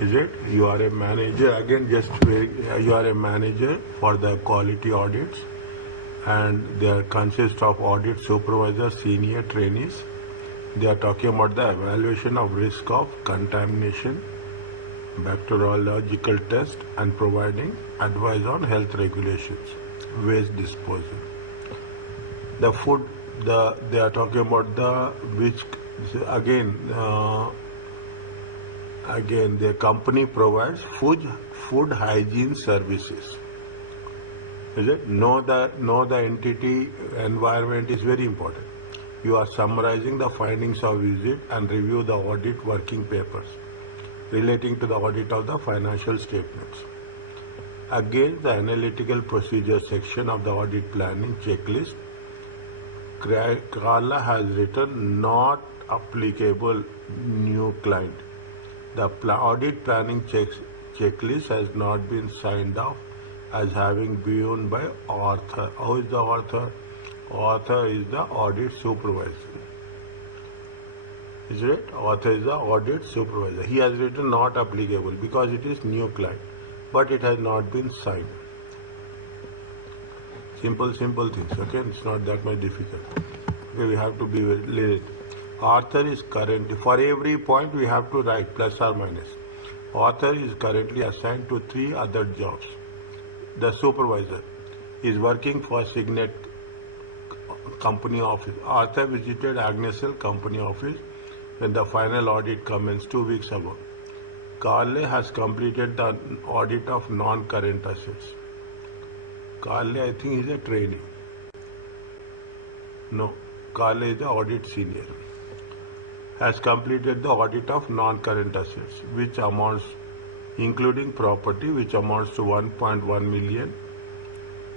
Is it? You are a manager, again you are a manager for the quality audits, and they consist of audit supervisors, senior trainees. They are talking about the evaluation of risk of contamination, bacteriological test, and providing advice on health regulations, waste disposal. The food, they are talking about the which again. Again, the company provides food hygiene services. Is it? Know the entity environment is very important. You are summarizing the findings of visit and review the audit working papers relating to the audit of the financial statements. Against the analytical procedure section of the audit planning checklist, Carla has written not applicable new client. The audit planning checklist has not been signed off as having been by author. Who is the author? Author is the audit supervisor. Is it? Author is the audit supervisor. He has written not applicable because it is new client, but it has not been signed. Simple things. Okay, it's not that much difficult. Okay, we have to be very. Author is currently, for every point we have to write plus or minus. Author is currently assigned to 3 other jobs. The supervisor is working for Signet company office. Author visited Agnesel company office when the final audit commenced 2 weeks ago. Carle has completed the audit of non-current assets. Carle, I think, is a trainee. No, Carle is the audit senior. Has completed the audit of non-current assets, which amounts, including property, which amounts to 1.1 million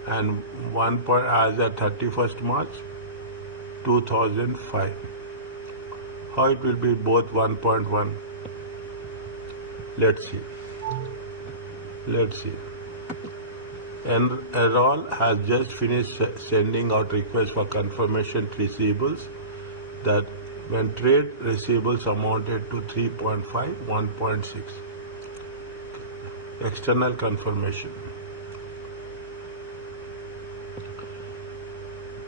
and as at 31st March 2005. How it will be both 1.1? Let's see. Enroll has just finished sending out requests for confirmation receivables that when trade receivables amounted to 3.5, 1.6. External confirmation.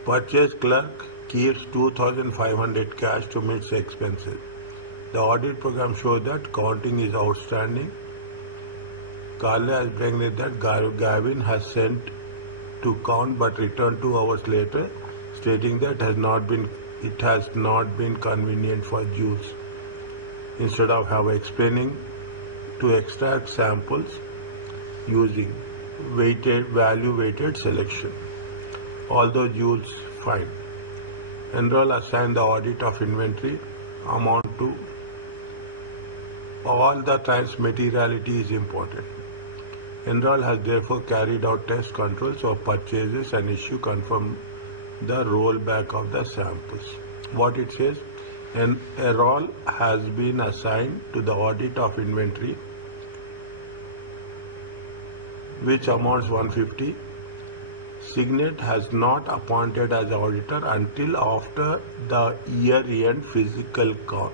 Purchase clerk keeps 2,500 cash to meet expenses. The audit program shows that counting is outstanding. Carla has explained that Gavin has sent to count but returned 2 hours later, stating that it has not been convenient for Jews. Instead of explaining to extract samples using value-weighted selection. Although Jews fine. Enroll assigned the audit of inventory amount to all the times materiality is important. Enroll has therefore carried out test controls of purchases and confirm the rollback of the samples. What it says, Enroll has been assigned to the audit of inventory, which amounts 150. Signet has not appointed as auditor until after the year-end physical count.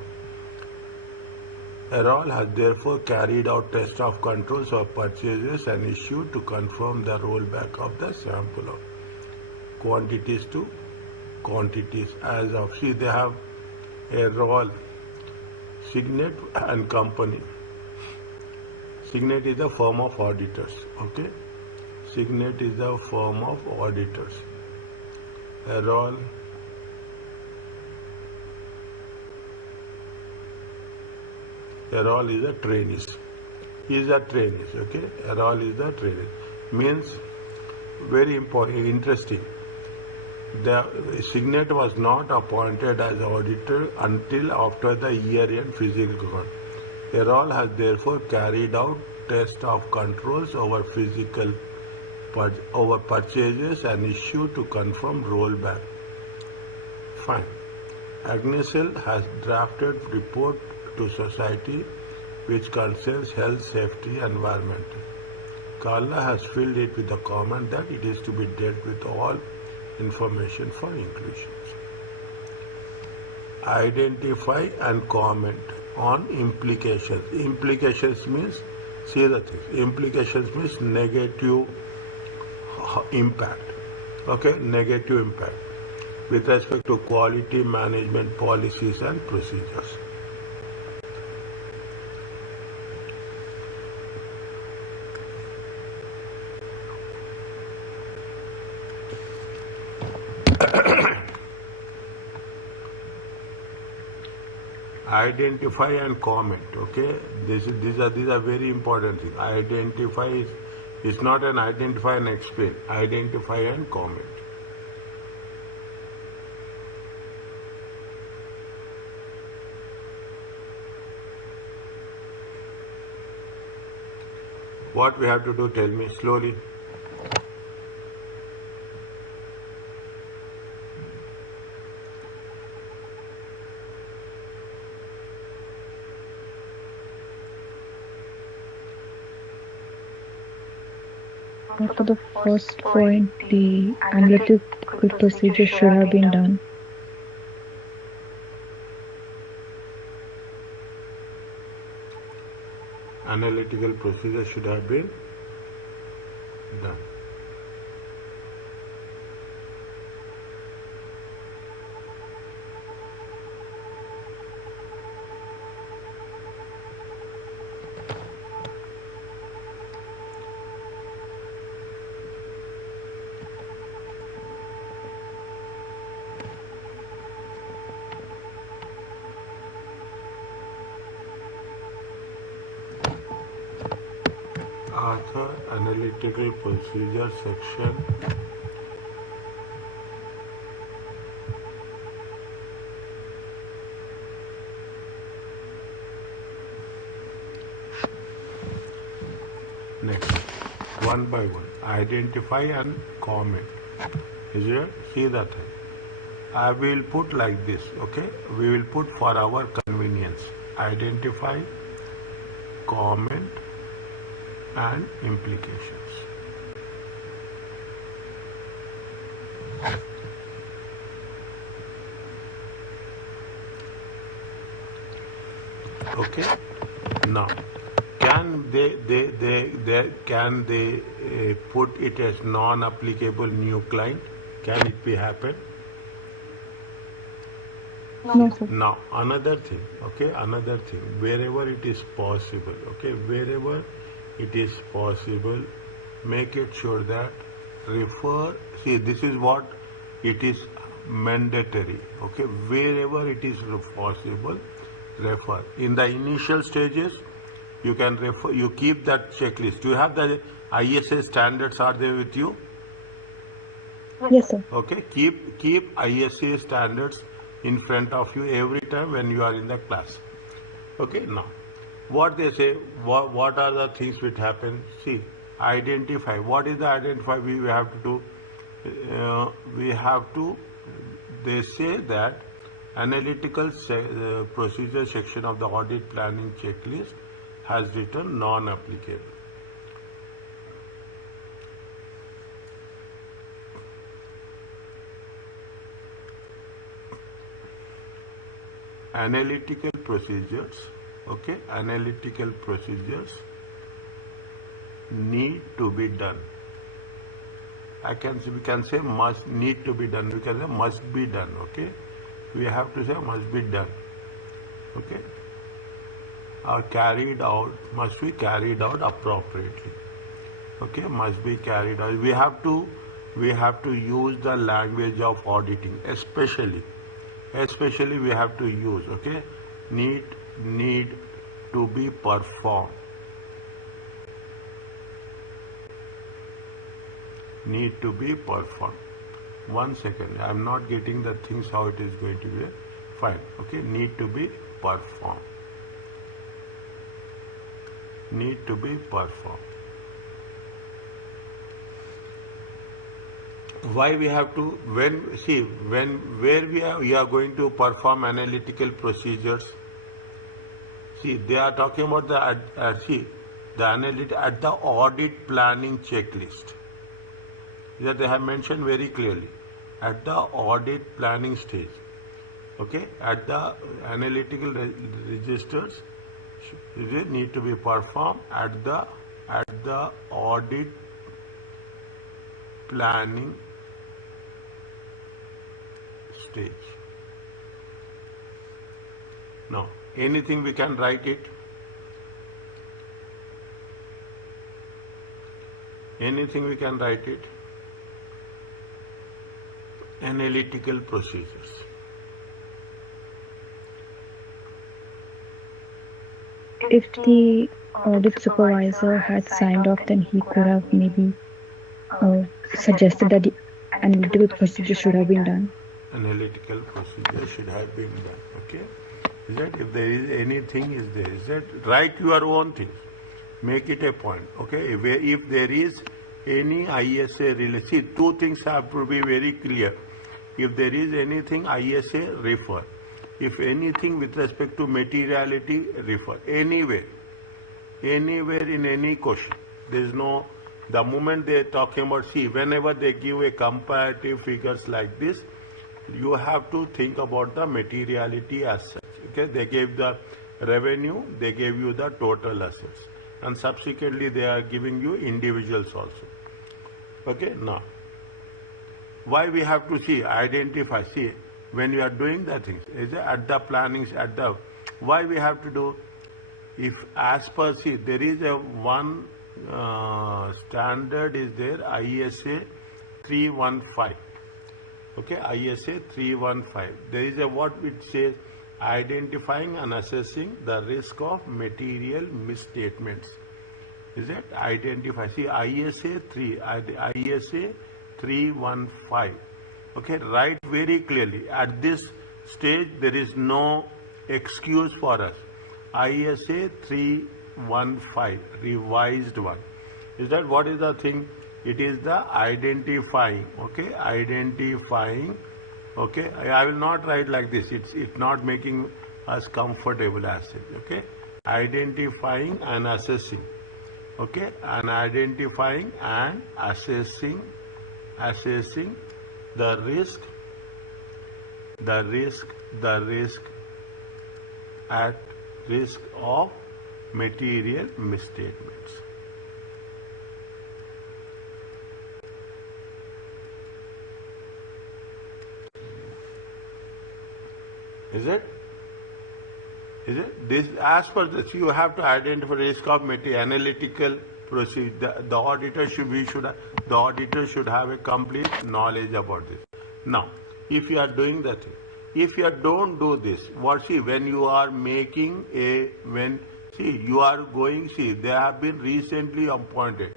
Enroll has therefore carried out test of controls of purchases and issued to confirm the rollback of the sample of quantities to quantities as of. See, they have Enroll, Signet and company. Signet is a firm of auditors. Okay. Signet is a firm of auditors. Enroll is a trainee. He is a trainee. Okay. Enroll is a trainee. Means very important, interesting. The Signet was not appointed as auditor until after the year-end physical count. Enroll has therefore carried out test of controls over purchases and issued to confirm rollback. Fine. Agnesel has drafted report to society which concerns health, safety, environment. Carla has filled it with the comment that it is to be dealt with all information for inclusions. Identify and comment on implications. Implications means, see the thing, implications means negative impact. Okay, negative impact with respect to quality management policies and procedures. Identify and comment. Okay, these are very important things. Identify is not an identify and explain. Identify and comment. What we have to do? Tell me slowly. For the first point, the analytical procedure should have been done. Analytical procedure should have been done. Author analytical procedure section. Next, one by one, identify and comment. Is it? See that thing. I will put like this. Okay, we will put for our convenience. Identify, comment, and implications. Okay. Now, can they put it as non-applicable new client? Can it be happen? No, sir. Now another thing. Okay, another thing. Wherever it is possible. Okay, wherever it is possible, make it sure that refer. See, this is what it is mandatory. Okay, wherever it is possible, refer. In the initial stages, you can refer. You keep that checklist. Do you have the ISA standards? Are they with you? Yes, sir. Okay, keep ISA standards in front of you every time when you are in the class. Okay, now what they say, what are the things which happen? See, identify. What is the identify we have to do? They say that analytical procedure section of the audit planning checklist has written non-applicable. Analytical procedures, okay, analytical procedures need to be done. We can say must need to be done. We can say must be done. Okay, we have to say must be done. Okay, are carried out, must be carried out appropriately. Okay, must be carried out. We have to use the language of auditing, especially we have to use. Okay, need to be performed. Need to be performed. 1 second, I am not getting the things how it is going to be. Fine. Okay, need to be performed. Need to be performed. Why we have to, where we are going to perform analytical procedures. See, they are talking about the analytic at the audit planning checklist. That they have mentioned very clearly at the audit planning stage. Okay, at the analytical registers they need to be performed at the audit planning stage. Now, anything we can write it. Anything we can write it. Analytical procedures. If the audit supervisor had signed off, then he could have maybe suggested that the analytical procedure should have been done. Analytical procedure should have been done. Okay? Is that if there is anything is there? Is that write your own things? Make it a point. Okay? If there is any ISA related, see, two things have to be very clear. If there is anything ISA, refer. If anything with respect to materiality, refer. Anywhere in any question. There is no, the moment they are talking about, see, whenever they give a comparative figures like this, you have to think about the materiality as such. Okay, they gave the revenue, they gave you the total assets, and subsequently they are giving you individuals also. Okay, now, why we have to see, identify, see, when you are doing the things, is at the plannings, why we have to do, if as per, see, there is a one standard is there, ISA 315. Okay, ISA 315. There is a what it says, identifying and assessing the risk of material misstatements. Is it? Identify. See, ISA 315. Okay, write very clearly. At this stage, there is no excuse for us. ISA 315, revised one. Is that what is the thing? It is the identifying. Okay, identifying. Okay, I will not write like this. It's not making us comfortable as such. Okay, identifying and assessing. Okay, and identifying and assessing the risk at risk of material misstatements. Is it? This, as per this, you have to identify risk of material analytical procedure. The auditor should have a complete knowledge about this. Now, if you are doing that thing, if you don't do this, when you are making they have been recently appointed.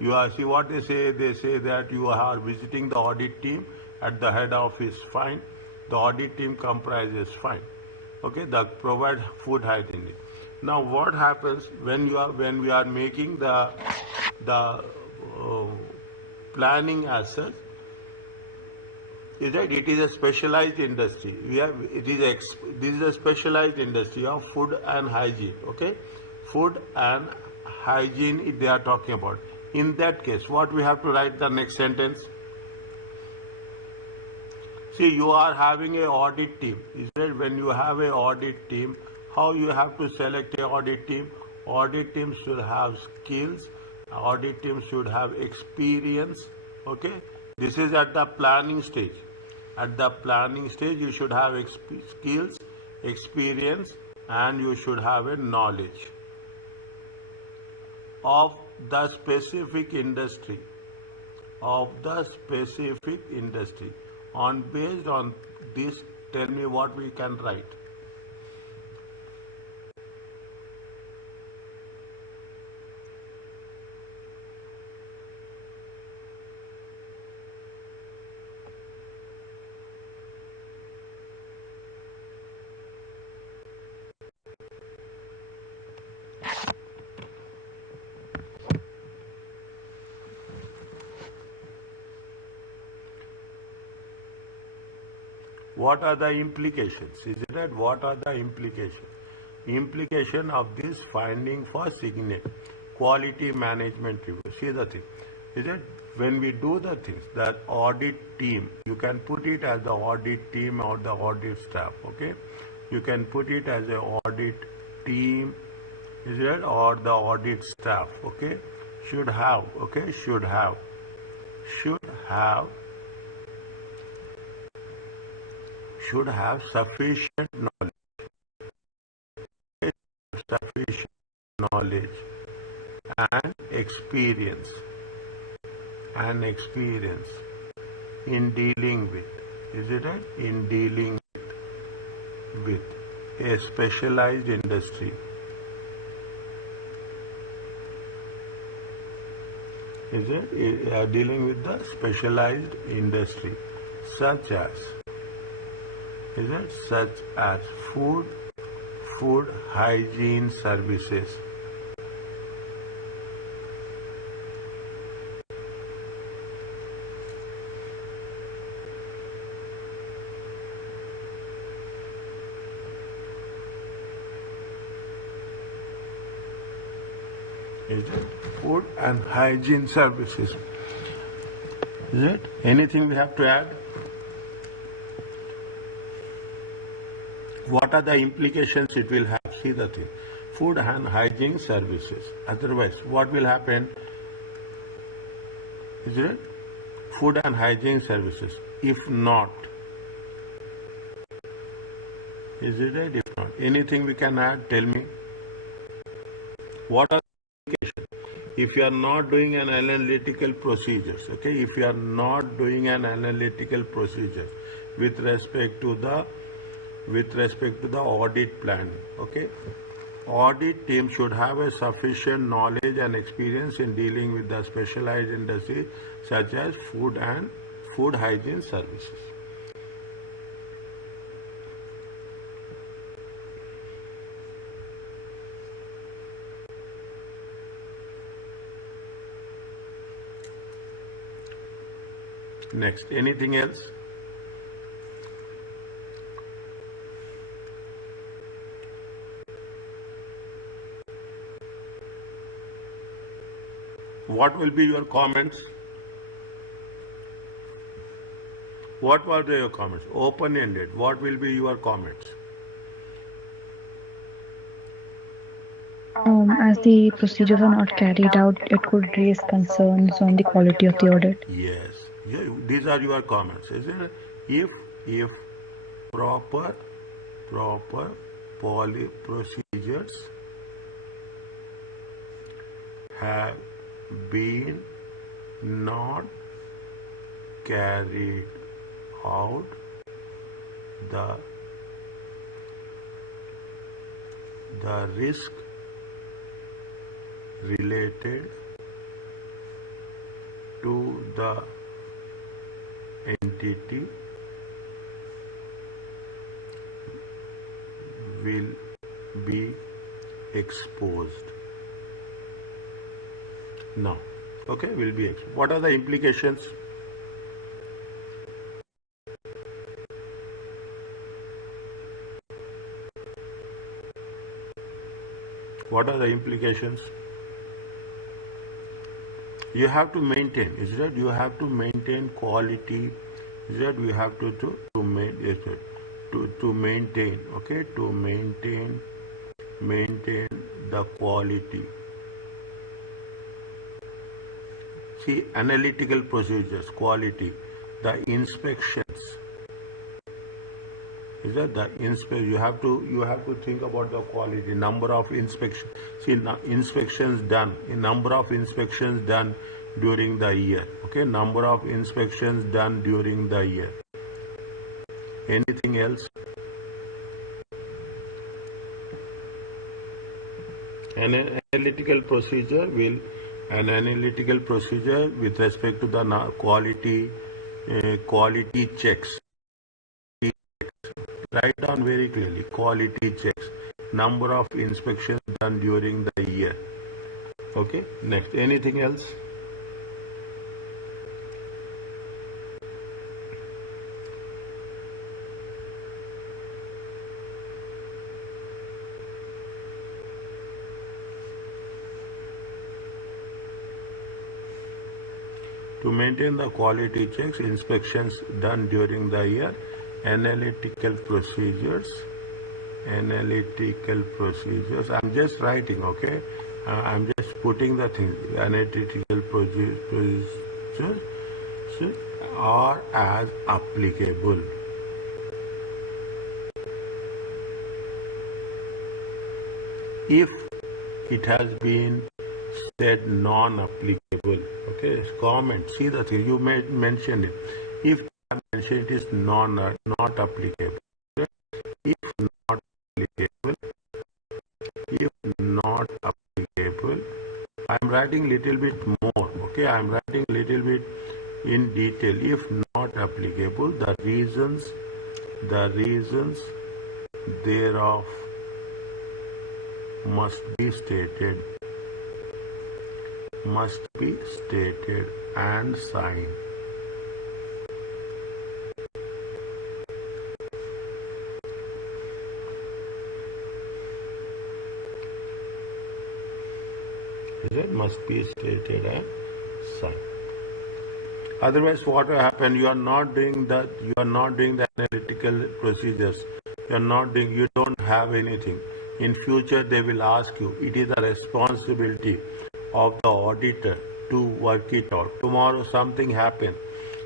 You are, see what they say that you are visiting the audit team at the head office, fine. The audit team comprises, fine. Okay, that provide food hygiene. Now, what happens when we are making the planning as such? Is that it is a specialized industry. This is a specialized industry of food and hygiene. Okay, food and hygiene they are talking about. In that case, what we have to write the next sentence? See, you are having an audit team. Is that when you have an audit team, how you have to select an audit team? Audit team should have skills. Audit team should have experience. Okay, this is at the planning stage. At the planning stage, you should have skills, experience, and you should have a knowledge of the specific industry. Based on this, tell me what we can write. What are the implications? Is it that what are the implications? Implication of this finding for signet quality management review. See the thing. Is it when we do the things, the audit team, you can put it as the audit team or the audit staff, okay? You can put it as a audit team, is it, or the audit staff, okay? Should have, okay? Should have sufficient knowledge and experience in dealing with, is it right? In dealing with a specialized industry, is it? Dealing with the specialized industry, such as, is it? Such as food hygiene services. Is it? Food and hygiene services. Is it? Anything we have to add? What are the implications it will have? See the thing. Food and hygiene services. Otherwise, what will happen? Is it? Food and hygiene services. If not, is it right? If not, anything we can add? Tell me. What are the implications? If you are not doing an analytical procedures, okay? If you are not doing an analytical procedure with respect to the audit plan, okay? Audit team should have a sufficient knowledge and experience in dealing with the specialized industry such as food and food hygiene services. Next, anything else? What will be your comments? What were your comments? Open-ended. What will be your comments? As the procedures are not carried out, it could raise concerns on the quality of the audit. Yes. Yeah, these are your comments, isn't it? If proper procedures have been not carried out, the risk related to the entity will be exposed. Now, okay, will be exposed. What are the implications? What are the implications? You have to maintain, is that you have to maintain quality, is that you have to maintain, okay, to maintain the quality. See, analytical procedures, quality, the inspections, is that the you have to think about the quality, number of inspections. See, inspections done, number of inspections done during the year, okay, number of inspections done during the year. Anything else? An analytical procedure with respect to the quality checks. Write down very clearly, quality checks, number of inspections done during the year. Okay, next, anything else? To maintain the quality checks, inspections done during the year, analytical procedures. I'm just writing, okay? I'm just putting the things. Analytical procedures are as applicable. If it has been said non-applicable, okay, comment, see the thing, you may mention it. If I mention it is not applicable, if not applicable, if not applicable, I'm writing little bit more, okay, I'm writing little bit in detail. If not applicable, the reasons thereof must be stated and signed. It must be stated and signed. Otherwise, what will happen? You are not doing the analytical procedures. You don't have anything. In future, they will ask you. It is the responsibility of the auditor to work it out. Tomorrow, something happen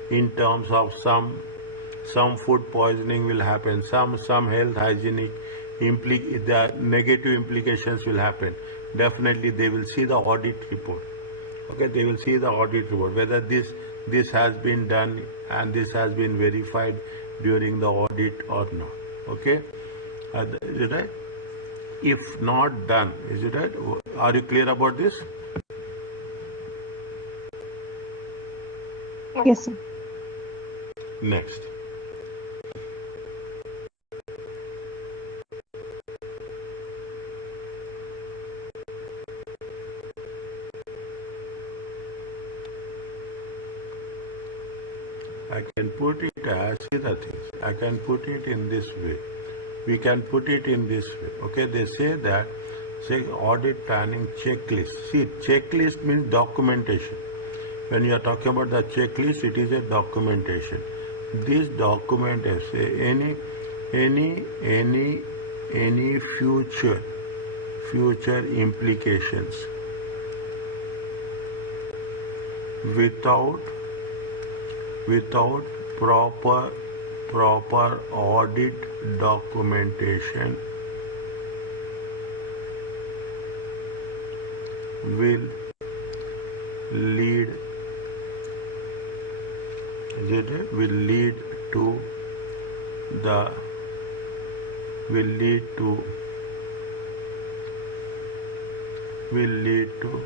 in terms of some food poisoning will happen. Some health hygienic the negative implications will happen. Definitely, they will see the audit report. Okay, they will see the audit report whether this has been done and this has been verified during the audit or not. Okay, is it right? If not done, is it right? Are you clear about this? Yes, sir. Next. I can put it as, see the things, I can put it in this way. We can put it in this way. Okay, they say that, say audit planning checklist. See, checklist means documentation. When you are talking about the checklist, it is a documentation. This document is any future implications without proper audit documentation will lead to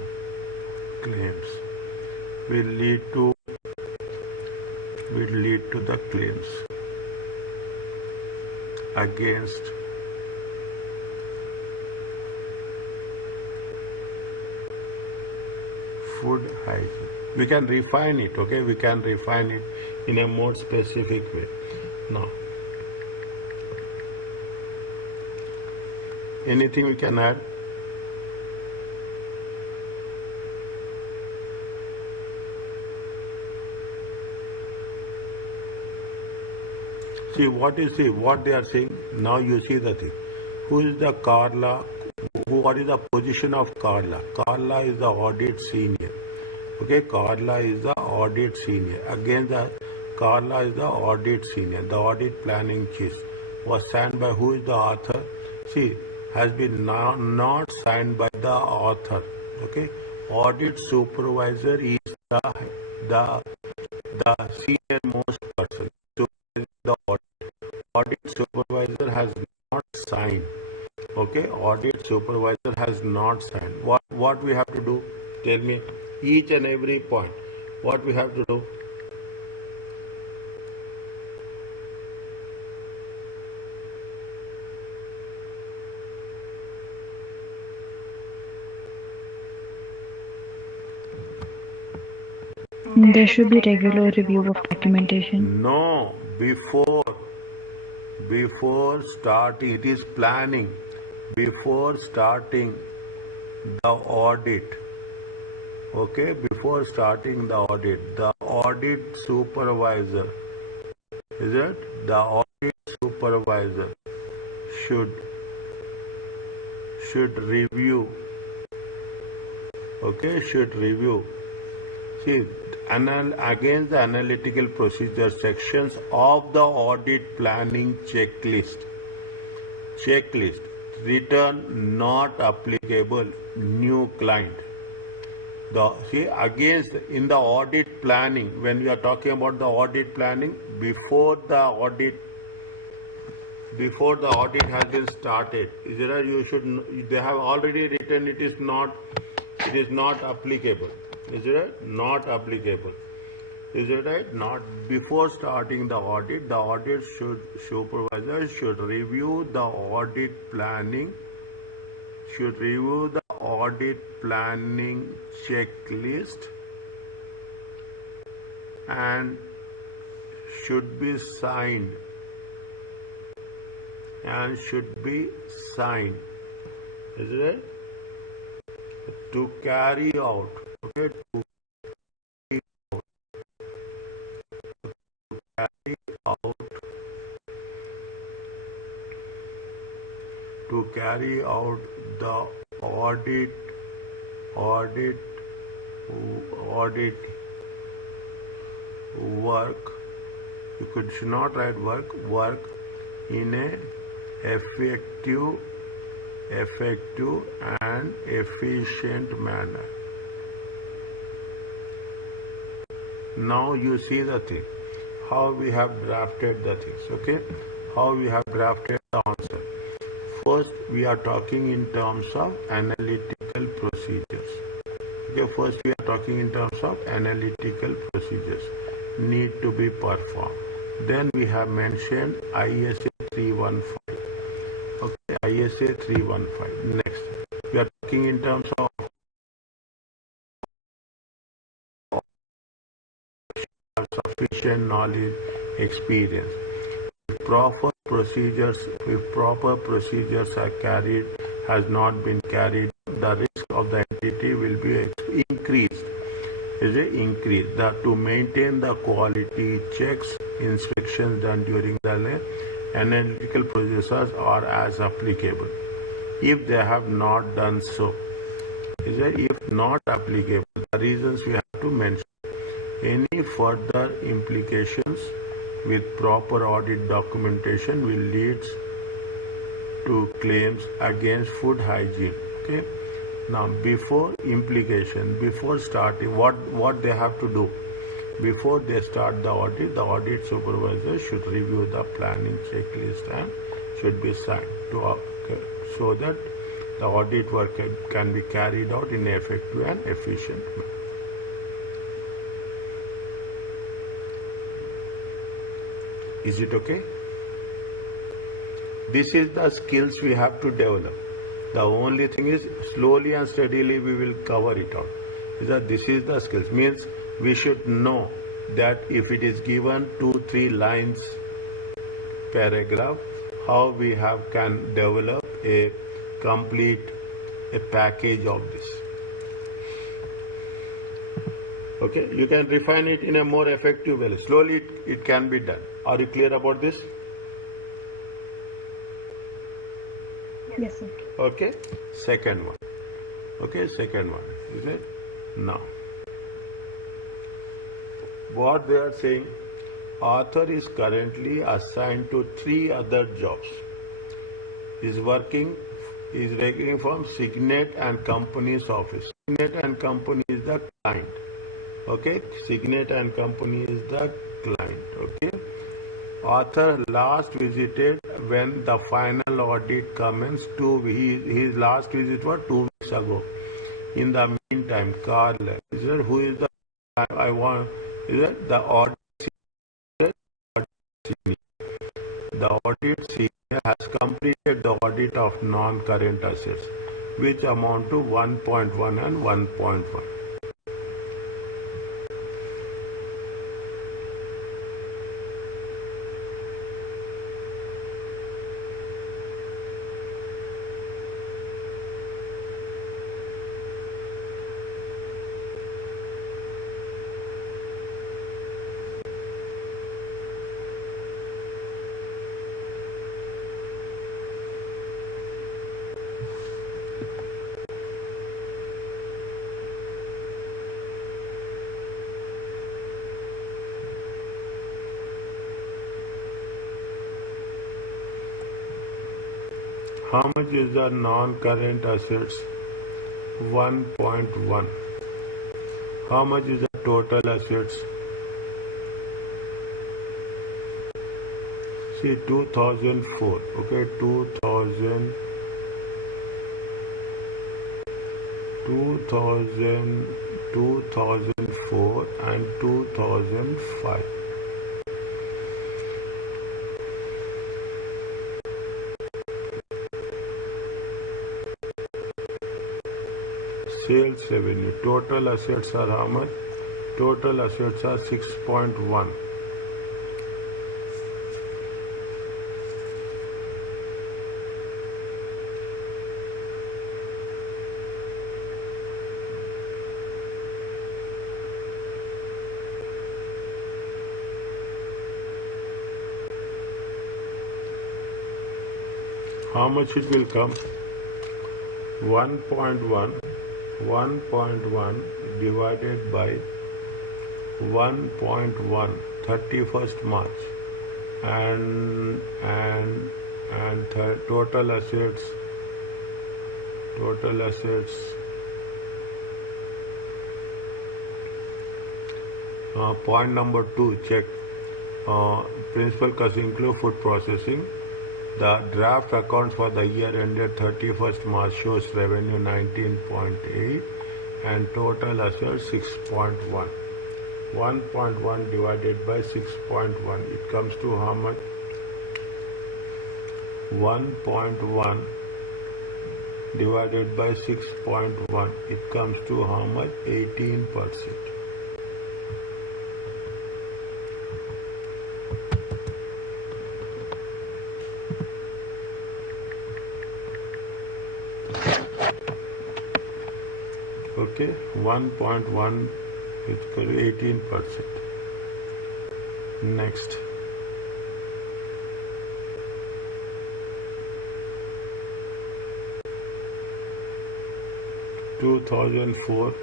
claims, will lead to the claims against food hygiene. We can refine it, okay? We can refine it in a more specific way. Now, anything we can add? See what they are saying. Now you see the thing. Who is the Carla? What is the position of Carla? Carla is the audit senior. Okay, Carla is the audit senior. Again, Carla is the audit senior. The audit planning chief was signed by who is the author? See, has been not signed by the author. Okay, audit supervisor is the senior most person. The audit supervisor has not signed. Okay, audit supervisor has not signed. What we have to do? Tell me each and every point. What we have to do? There should be regular review of documentation. No, before starting, it is planning. Before starting the audit, okay, before starting the audit supervisor, is it? The audit supervisor should review, okay, should review. See, against the analytical procedure sections of the audit planning checklist, return not applicable, new client. Against in the audit planning, when we are talking about the audit planning, before the audit has been started, is it right? They have already written it is not applicable. Is it right? Not applicable. Is it right? Not before starting the audit supervisor should review the audit planning, checklist and should be signed. Is it right? To carry out, okay, to carry out the audit work. Should not write work in a effective and efficient manner. Now you see the thing, how we have drafted the things, okay? How we have drafted the answer. First, we are talking in terms of analytical procedures. Okay, first we are talking in terms of analytical procedures need to be performed. Then we have mentioned ISA 315. Okay, ISA 315. Next, we are talking in terms of sufficient knowledge, experience. If proper procedures has not been carried, the risk of the entity will be increased. To maintain the quality checks, inspections done during the analytical procedures are as applicable. If they have not done so, if not applicable, the reasons we have to mention. Any further implications with proper audit documentation will lead to claims against food hygiene. Okay. Now, before starting, what they have to do? Before they start the audit supervisor should review the planning checklist and should be signed so that the audit work can be carried out in an effective and efficient manner. Is it okay? This is the skills we have to develop. The only thing is, slowly and steadily we will cover it out. This is the skills. Means we should know that if it is given 2-3 lines paragraph, how we can develop a complete package of this. Okay, you can refine it in a more effective way. Slowly it can be done. Are you clear about this? Yes, sir. Okay, second one. Is it? Now, what they are saying, author is currently assigned to 3 other jobs. Is working from Signet and Company's office. Signet and Company is the client. Okay, Signet and Company is the client. Okay. Author last visited when the final audit commenced. His last visit was 2 weeks ago. In the meantime, Carl, who is the audit senior? The audit senior has completed the audit of non-current assets, which amount to 1.1 and 1.1. How much is the non-current assets? 1.1. How much is the total assets? See, 2004. Okay, 2004 and 2005. Sales revenue. Total assets are how much? Total assets are 6.1. How much it will come? 1.1 divided by 1.1 31st March and total assets point number 2, check principal cost include food processing. The draft accounts for the year ended 31st March shows revenue 19.8 and total assets 6.1. 1.1 divided by 6.1, it comes to how much? 1.1 divided by 6.1, it comes to how much? 18%. Okay, 1.1 is 18%. Next. (2004).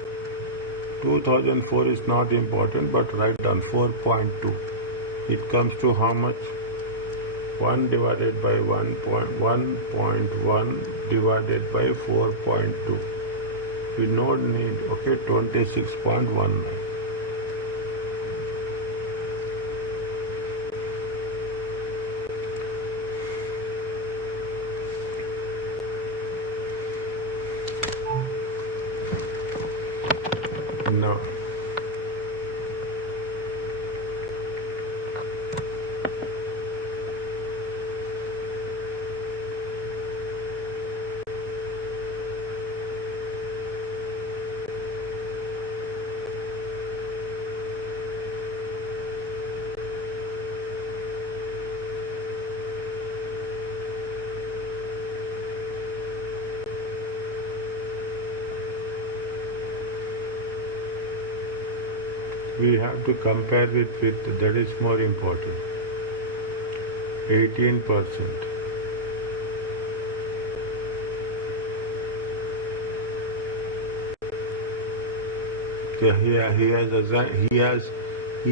2004 is not important, but write down 4.2. It comes to how much? 1 divided by 1.1 divided by 4.2. We don't need, okay, 26.19. Now, we have to compare with that is more important. 18%. So he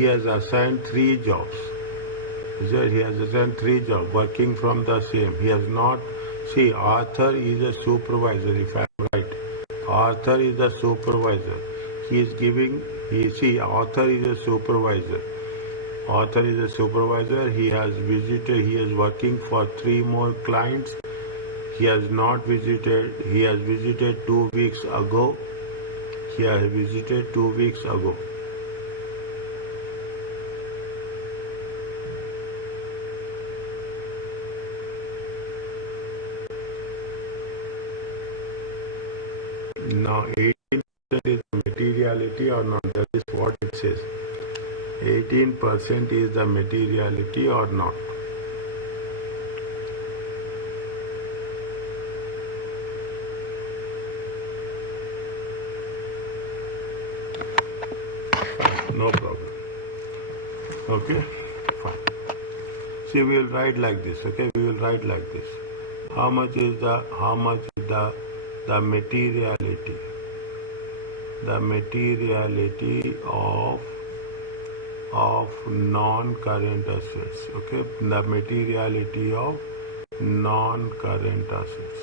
has assigned 3 jobs. He has assigned 3 jobs working from the same. He has not. See, Arthur is a supervisor. If I am right, Arthur is a supervisor. He is giving. Author is a supervisor. Author is a supervisor. He has visited. He is working for 3 more clients. He has not visited. He has visited 2 weeks ago. He has visited 2 weeks ago. Now, 18% is the materiality or not? That is what it says. 18% is the materiality or not? Fine, no problem. Okay, fine. See, we will write like this. Okay, we will write like this. How much is the materiality? The materiality of non-current assets. Okay, the materiality of non-current assets.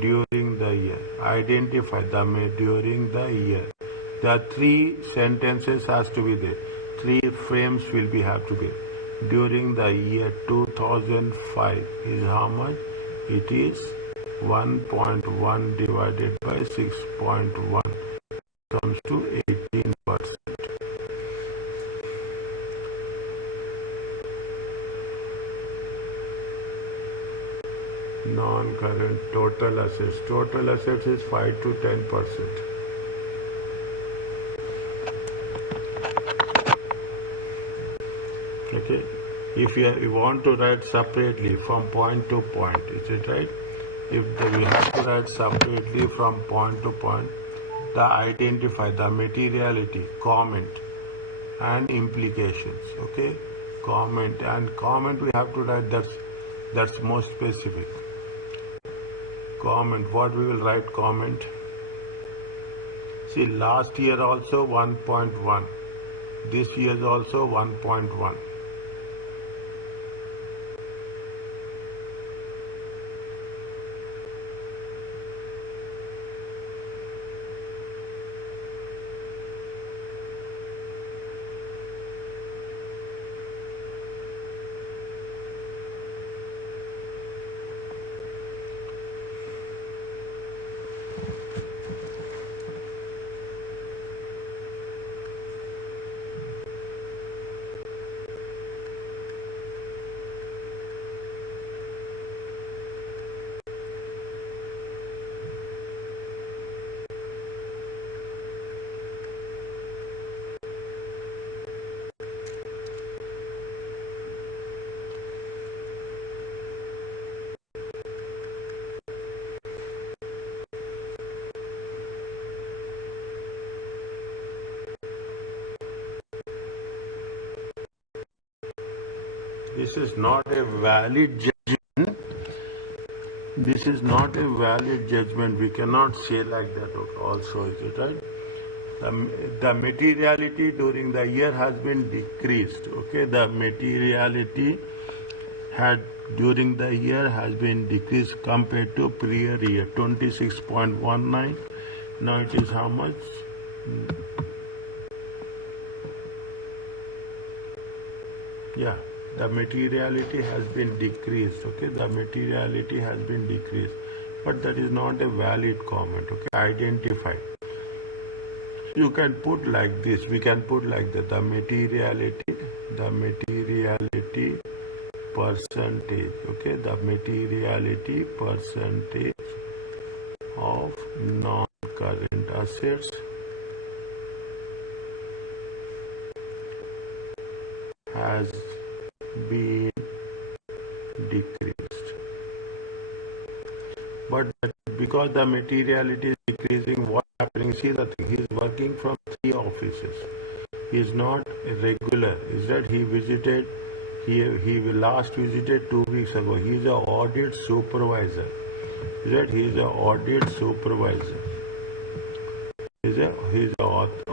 During the year, identify during the year. There are 3 sentences has to be there. 3 frames will be have to be. During the year 2005 is how much? It is 1.1 divided by 6.1 comes to 18%. Non-current total assets. Total assets is 5 to 10%. Okay. If you want to write separately from point to point, is it right? If we have to write separately from point to point, the identify, the materiality, comment, and implications. Okay, comment we have to write. That's more specific. Comment. What we will write comment? See, last year also 1.1. This year is also 1.1. This is not a valid judgment. This is not a valid judgment. We cannot say like that also, is it right? The materiality during the year has been decreased. Okay, the materiality during the year has been decreased compared to prior year, 26.19. Now it is how much? Yeah. The materiality has been decreased. Okay, the materiality has been decreased, but that is not a valid comment. Okay, identify. You can put like this. We can put like that. The materiality percentage. Okay, the materiality percentage of non-current assets has been decreased, but because the materiality is decreasing, what happening? See the thing. He is working from 3 offices. He is not regular. Is that he visited? He last visited 2 weeks ago. He is an audit supervisor. Is that he is an audit supervisor? He is an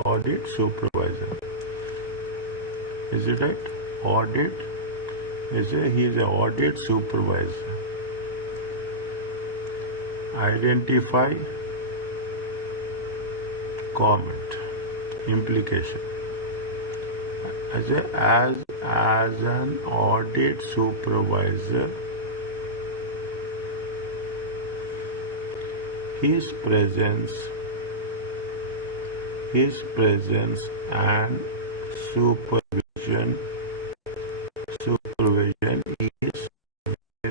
audit supervisor. Is it right? Audit. He is an audit supervisor. Identify, comment, implication. As an audit supervisor, his presence and supervision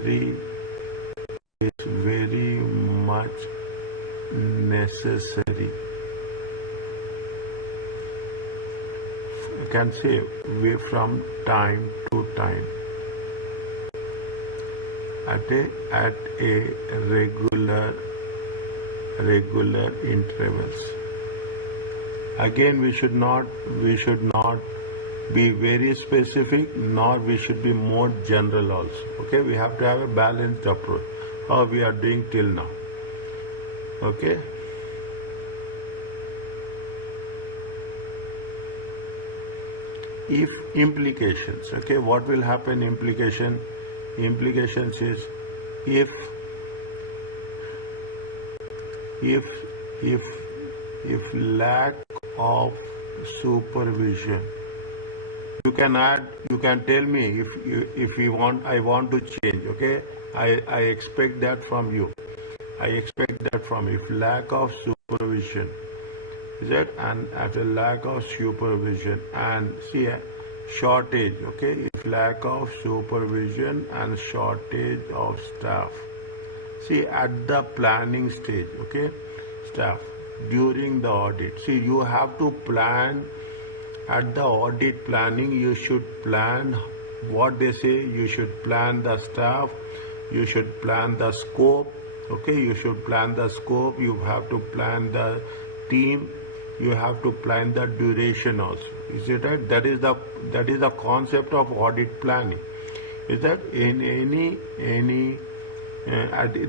is very much necessary. You can say from time to time at a regular intervals. Again, we should not be very specific, nor we should be more general also. Okay, we have to have a balanced approach. How we are doing till now. Okay. if implications, okay, what will happen? Implications is if if if if lack of supervision, you can add, you can tell me if you want, I want to change, okay, I expect that from you. I expect that from you. If lack of supervision, is it? And after lack of supervision and see shortage, okay, if lack of supervision and shortage of staff, see at the planning stage, okay, staff during the audit, see you have to plan. At the audit planning, you should plan what they say, you should plan the staff, you should plan the scope, okay, you should plan the scope, you have to plan the team, you have to plan the duration also. Is it right? That is the concept of audit planning. Is that in any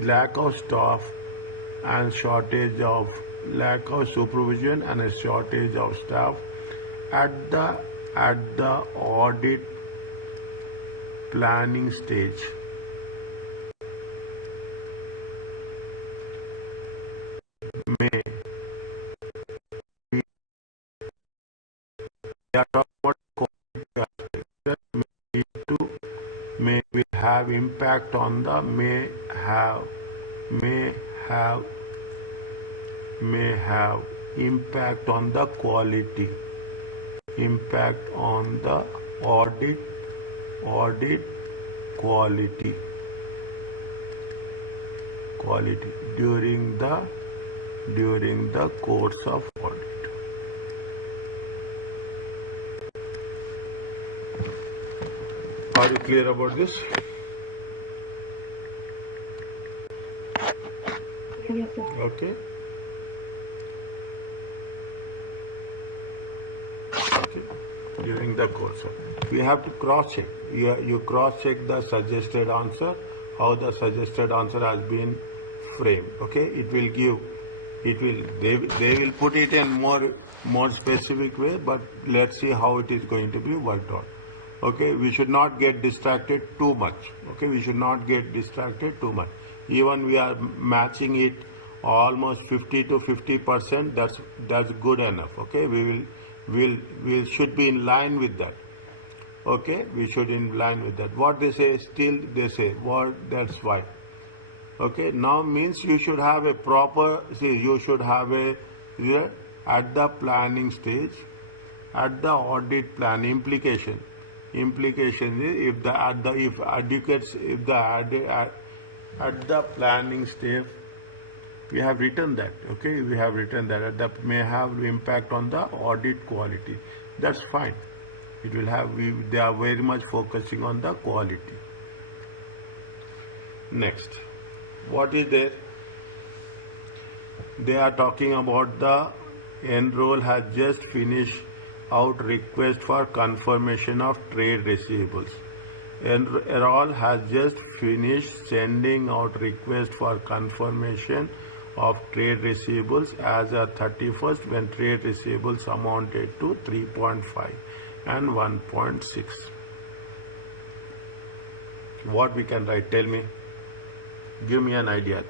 lack of staff and shortage of lack of supervision and a shortage of staff at the audit planning stage, may we are talking about quality aspect, that may will have impact on the may have impact on the quality, impact on the audit quality during the course of audit. Are you clear about this? Yes, sir. Okay. During the course of, we have to cross check. You cross check the suggested answer, how the suggested answer has been framed. Okay, they will put it in more specific way, but let's see how it is going to be worked out. Okay, we should not get distracted too much. Okay, we should not get distracted too much. Even we are matching it almost 50 to 50%. That's good enough. Okay, we should be in line with that. Okay, we should in line with that. What they say, still they say, what, that's why. Okay, now means you should have a proper, see, you should have a, at the planning stage, at the audit plan, implication is if at the planning stage, we have written that, okay, we have written that that may have impact on the audit quality. That's fine. It will have, they are very much focusing on the quality. Next, what is there? They are talking about the enroll has just finished out request for confirmation of trade receivables. Enroll has just finished sending out request for confirmation of trade receivables as a 31st, when trade receivables amounted to 3.5 and 1.6. What we can write? Tell me. Give me an idea.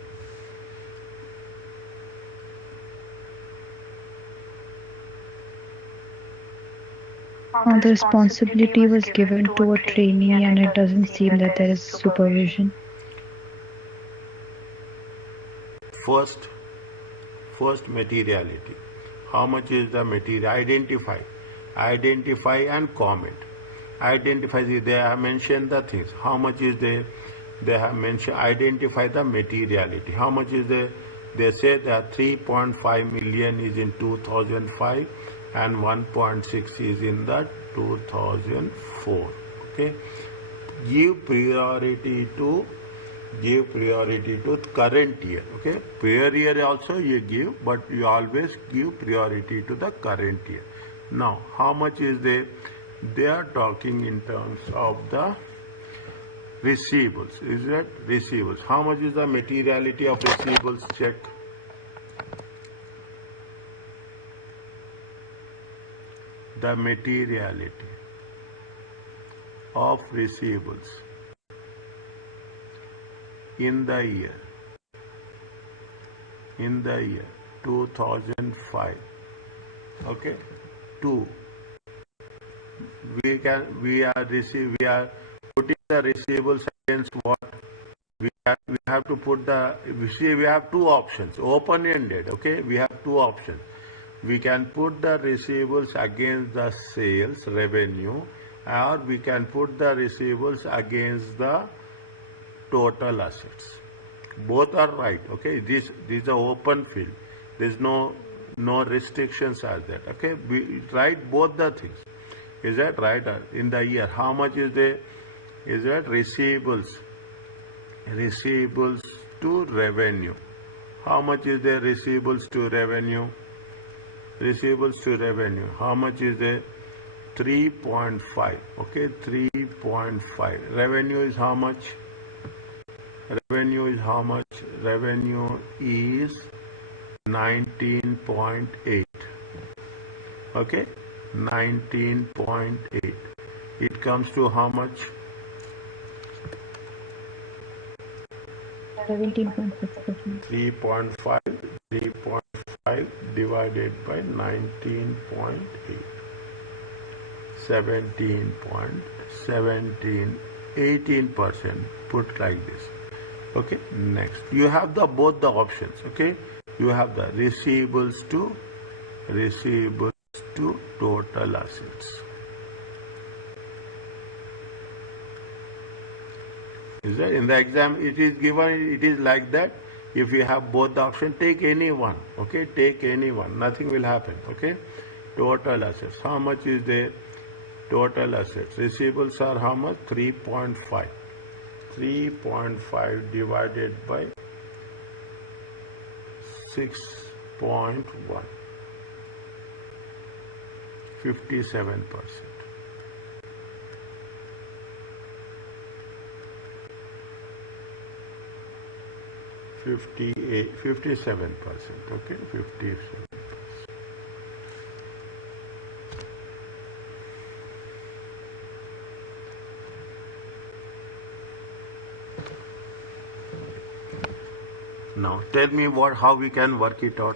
The responsibility was given to a trainee, and it doesn't seem that there is supervision. First materiality. How much is the material? Identify and comment. Identify, they have mentioned the things. How much is there? They have mentioned, identify the materiality. How much is there? They say that 3.5 million is in 2005 and 1.6 is in the 2004. Okay. Give priority to current year. Okay, prior year also you give, but you always give priority to the current year. Now, how much is there? They are talking in terms of the receivables. Is that receivables? How much is the materiality of receivables? Check. The materiality. of receivables in the year 2005. Okay, 2. We are putting the receivables against what? We have to put we have two options, open-ended. Okay, we have two options. We can put the receivables against the sales revenue, or we can put the receivables against the total assets. Both are right. Okay, this is an open field. There is no restrictions as that. Okay, we write both the things. Is that right? In the year, how much is the receivables to revenue? How much is the receivables to revenue? Receivables to revenue. How much is the 3.5? Okay, 3.5. Revenue is how much? Revenue is how much? Revenue is 19.8. Okay, 19.8. It comes to how much? 17.6%. 3.5 divided by 19.8. 18%. Put like this. Okay, next you have both the options. Okay, you have the receivables to total assets. Is that in the exam? It is given. It is like that. If you have both the option, take any one. Okay, take any one. Nothing will happen. Okay, total assets. How much is the total assets? Receivables are how much? 3.5. 3.5 divided by 6.1. 57%. 57%. Okay, 57%. Now tell me how we can work it out.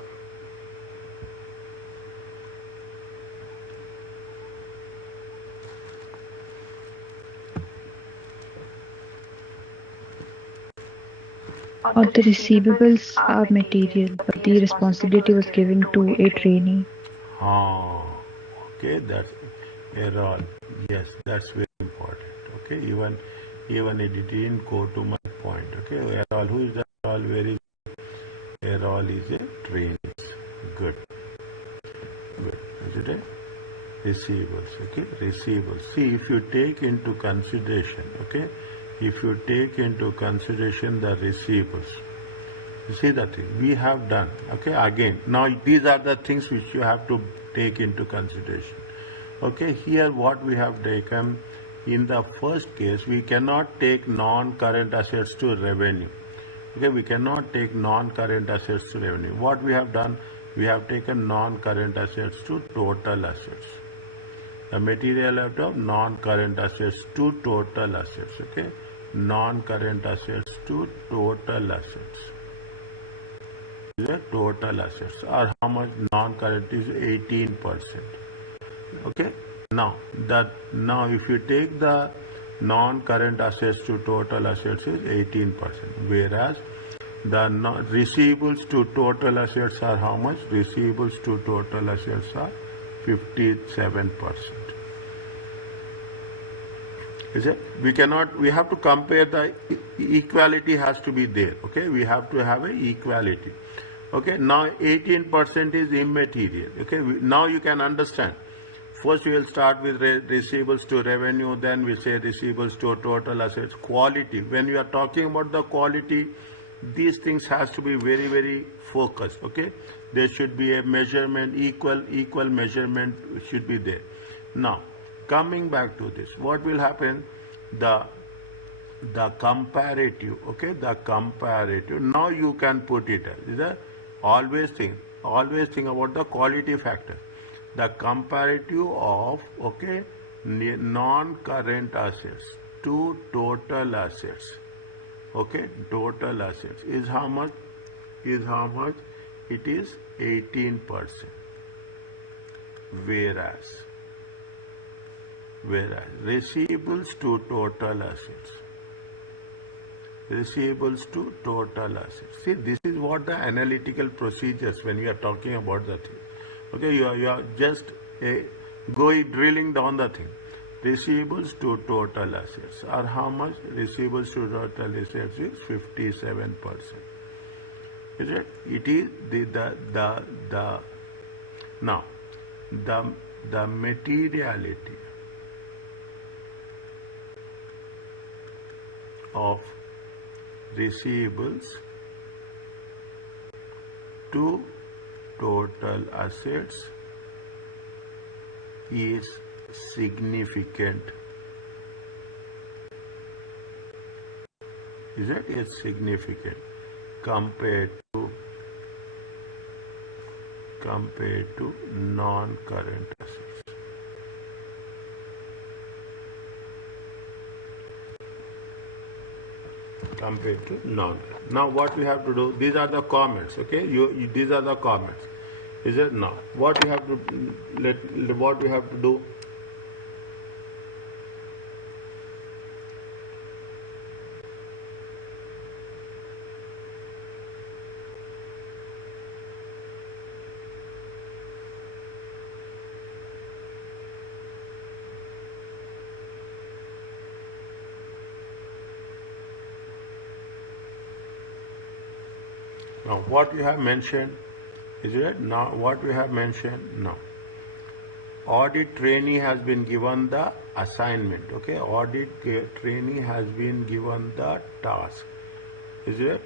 Or the receivables are material, but the responsibility was given to a trainee. Okay, that's error. Yes, that's very important. Okay, even it didn't go to my point. Okay, error. Who is the error? Very good. Error is a trainee. Good. Is it a receivables? Okay, receivables. See, if you take into consideration. Okay. If you take into consideration the receivables, you see the thing we have done. Okay, again, now these are the things which you have to take into consideration. Okay, here what we have taken in the first case, we cannot take non-current assets to revenue. Okay, we cannot take non-current assets to revenue. What we have done, we have taken non-current assets to total assets. The material of non-current assets to total assets. Okay, non-current assets to total assets. The total assets are how much? Non-current is 18%. Okay. Now if you take the non-current assets to total assets is 18%, whereas the receivables to total assets are how much? Receivables to total assets are 57%. Is it? We have to compare the equality has to be there. Okay, we have to have an equality. Okay, now 18% is immaterial. Okay, now you can understand. First we will start with receivables to revenue, then we say receivables to total assets. Quality. When you are talking about the quality, these things has to be very, very focused. Okay, there should be a measurement, equal measurement should be there. Now, coming back to this, what will happen? The comparative. Okay, the comparative. Now you can put it as always think about the quality factor. The comparative of non-current assets to total assets. Okay, total assets is how much? It is 18%. Whereas receivables to total assets. Receivables to total assets. See, this is what the analytical procedures when you are talking about the thing. Okay, you are just drilling down the thing. Receivables to total assets are how much? Receivables to total assets is 57%. Is it? It is now the materiality of receivables to total assets is significant. Is it? It's significant compared to non-current assets. Compared to non-current. Now what we have to do? These are the comments. Okay, these are the comments. Is it? Now what we have to do? Now, what you have mentioned, is it? Now, what we have mentioned, now. Audit trainee has been given the assignment, okay? Audit trainee has been given the task, is it?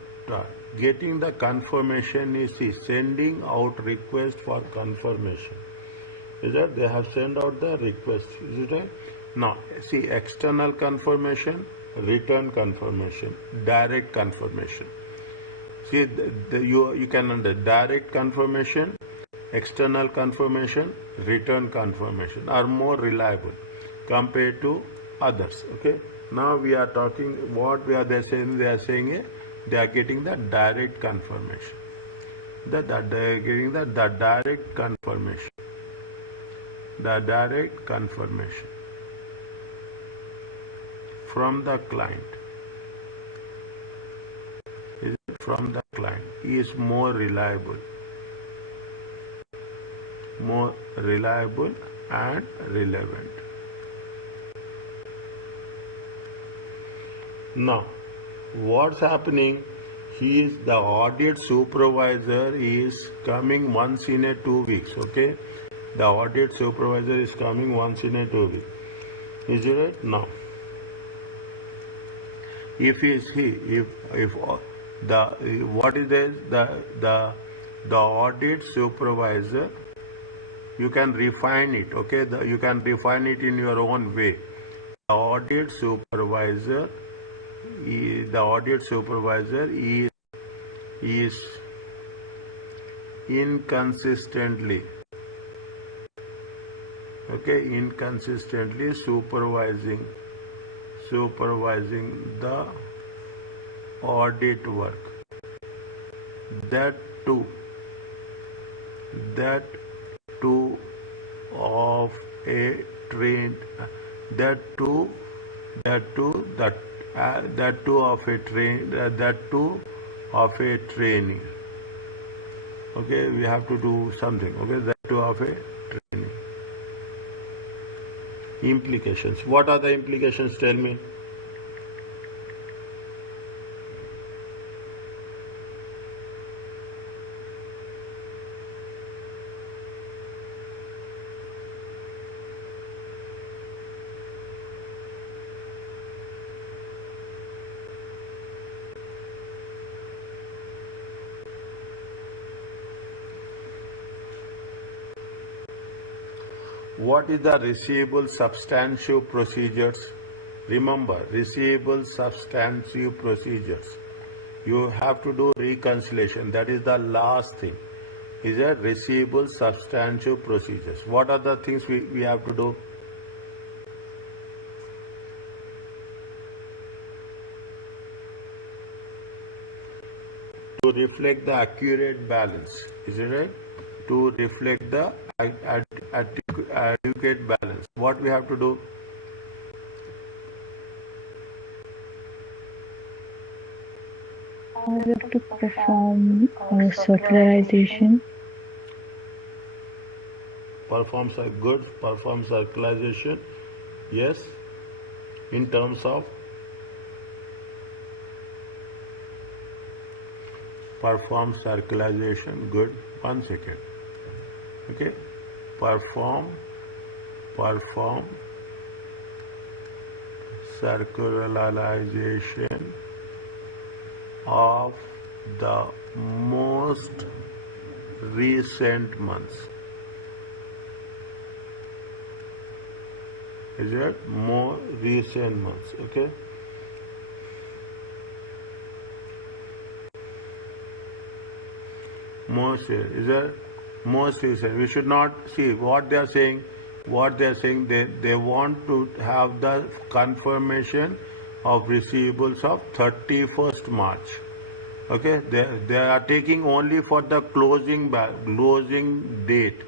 Getting the confirmation is sending out request for confirmation. Is that they have sent out the request, is it? Now, see, external confirmation, return confirmation, direct confirmation. See, you can under direct confirmation, external confirmation, return confirmation are more reliable compared to others. Okay. Now we are talking what they are saying. They are saying they are getting the direct confirmation. They are getting the direct confirmation. The direct confirmation from the client. From the client is more reliable and relevant. Now, what's happening? The audit supervisor is coming once in 2 weeks. Okay, the audit supervisor is coming once in 2 weeks. Is it right? Now, if the audit supervisor, you can refine it. Okay, you can refine it in your own way. The audit supervisor is inconsistently supervising the audit work. That too of a trained trainee. Okay, we have to do something. Okay, that too of a trainee. Implications. What are the implications? Tell me. What is the receivable substantive procedures? Remember, receivable substantive procedures. You have to do reconciliation. That is the last thing. Is a receivable substantive procedures. What are the things we have to do? to reflect the accurate balance. Is it right? To reflect the adequate balance. What we have to do? We have to perform circularization. Perform good, perform circularization. Yes. In terms of perform circularization, good. 1 second. Okay. Perform circularization of the most recent months. Is it more recent months? Okay. Most is it most recent. We should not see what they are saying. What they are saying, they want to have the confirmation of receivables of 31st March. Okay, they are taking only for the closing date.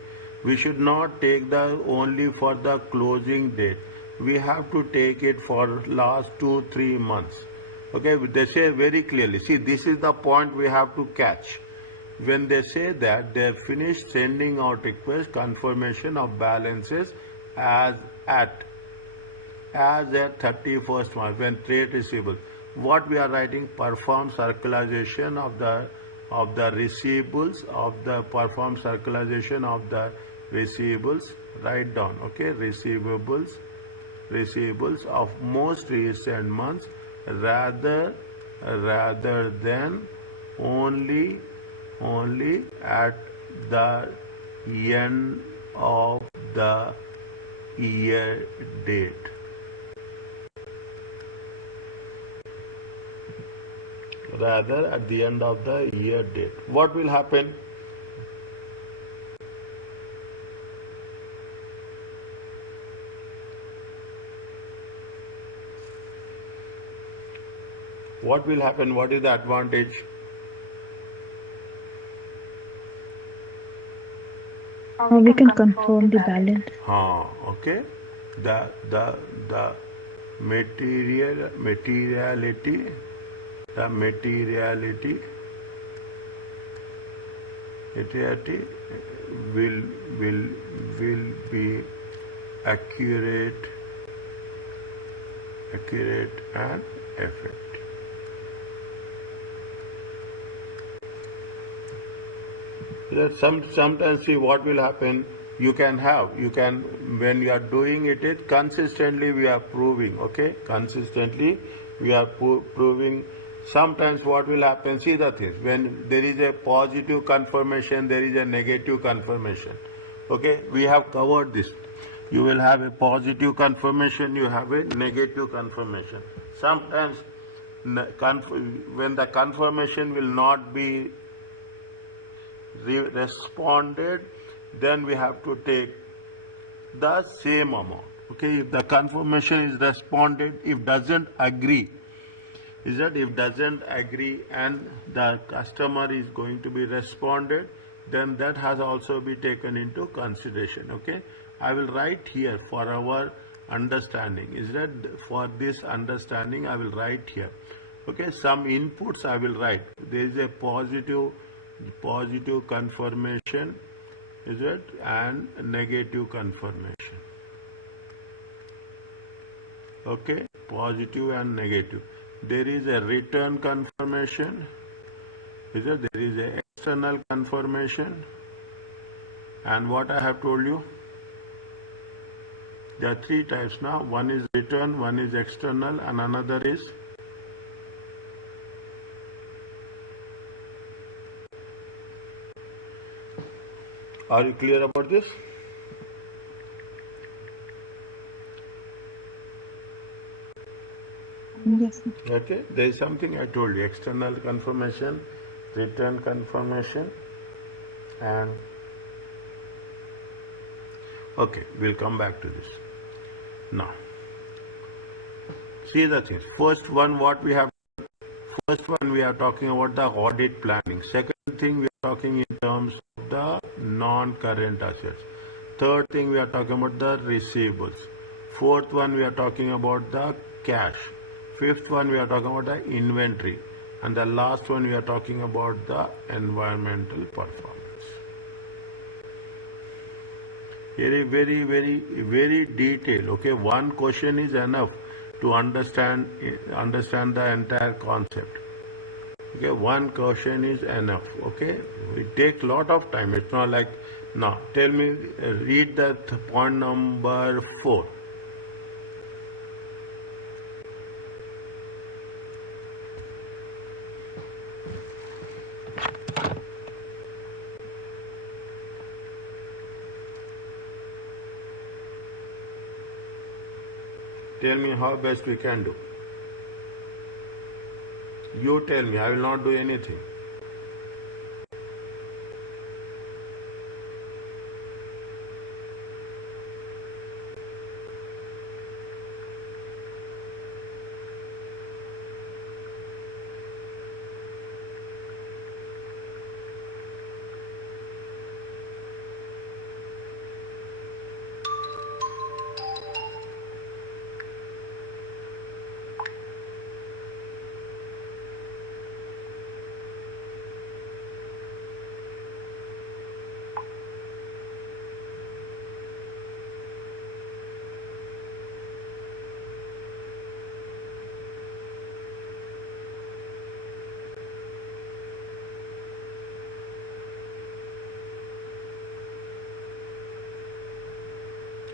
We should not take the only for the closing date. We have to take it for last 2-3 months. Okay, they say very clearly. See, this is the point we have to catch. When they say that they have finished sending out request confirmation of balances as at 31st March when trade receivable. What we are writing? Perform circularization of the receivables of the perform circularization of the receivables. Write down. Okay, receivables of most recent months rather than only at the end of the year date. Rather at the end of the year date. What will happen? What will happen? What is the advantage? We can confirm the balance. Okay. The materiality will be accurate and effective. Sometimes see what will happen. You can when you are doing it consistently we are proving. Okay, consistently we are proving. Sometimes what will happen? See the things. When there is a positive confirmation, there is a negative confirmation. Okay, we have covered this. You will have a positive confirmation. You have a negative confirmation. Sometimes when the confirmation will not be responded, then we have to take the same amount. Okay, if the confirmation is responded, if doesn't agree, if doesn't agree and the customer is going to be responded, then that has also be taken into consideration. Okay, I will write here for our understanding. For this understanding I will write here. Okay, some inputs I will write. There is a positive confirmation, and negative confirmation. Okay, positive and negative. There is a return confirmation. There is a external confirmation, and what I have told you, there are 3 types now. One is return, one is external, and another is Are you clear about this? Yes, sir. Okay, there is something I told you: external confirmation, return confirmation, and okay, we'll come back to this. Now, see the things. First one, what we have. First one, we are talking about the audit planning. Second thing, we are talking in terms of the non-current assets. Third thing, we are talking about the receivables. Fourth one, we are talking about the cash. Fifth one, we are talking about the inventory. And the last one, we are talking about the environmental performance. Very detailed. Okay, one question is enough to understand the entire concept. Okay, one question is enough. Okay, it takes lot of time. It's not like now. Tell me, read that point number 4. Tell me how best we can do. You tell me. I will not do anything.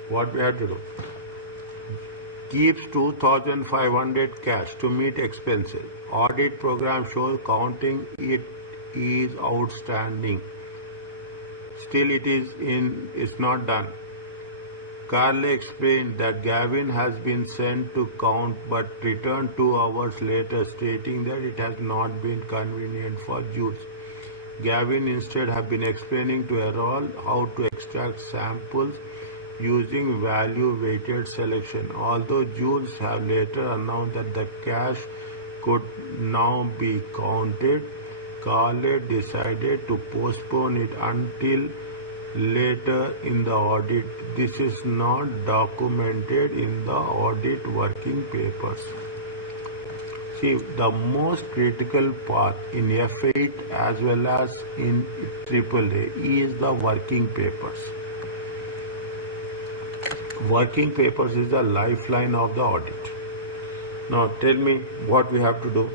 What we have to do? Keeps 2,500 cash to meet expenses. Audit program shows counting it is outstanding. Still it's not done. Carly explained that Gavin has been sent to count but returned 2 hours later stating that it has not been convenient for Jules. Gavin instead have been explaining to Errol how to extract samples using value-weighted selection. Although Jules have later announced that the cash could now be counted, Carly decided to postpone it until later in the audit. This is not documented in the audit working papers. See, the most critical part in F8 as well as in AAA is the working papers. Working papers is the lifeline of the audit. Now tell me what we have to do.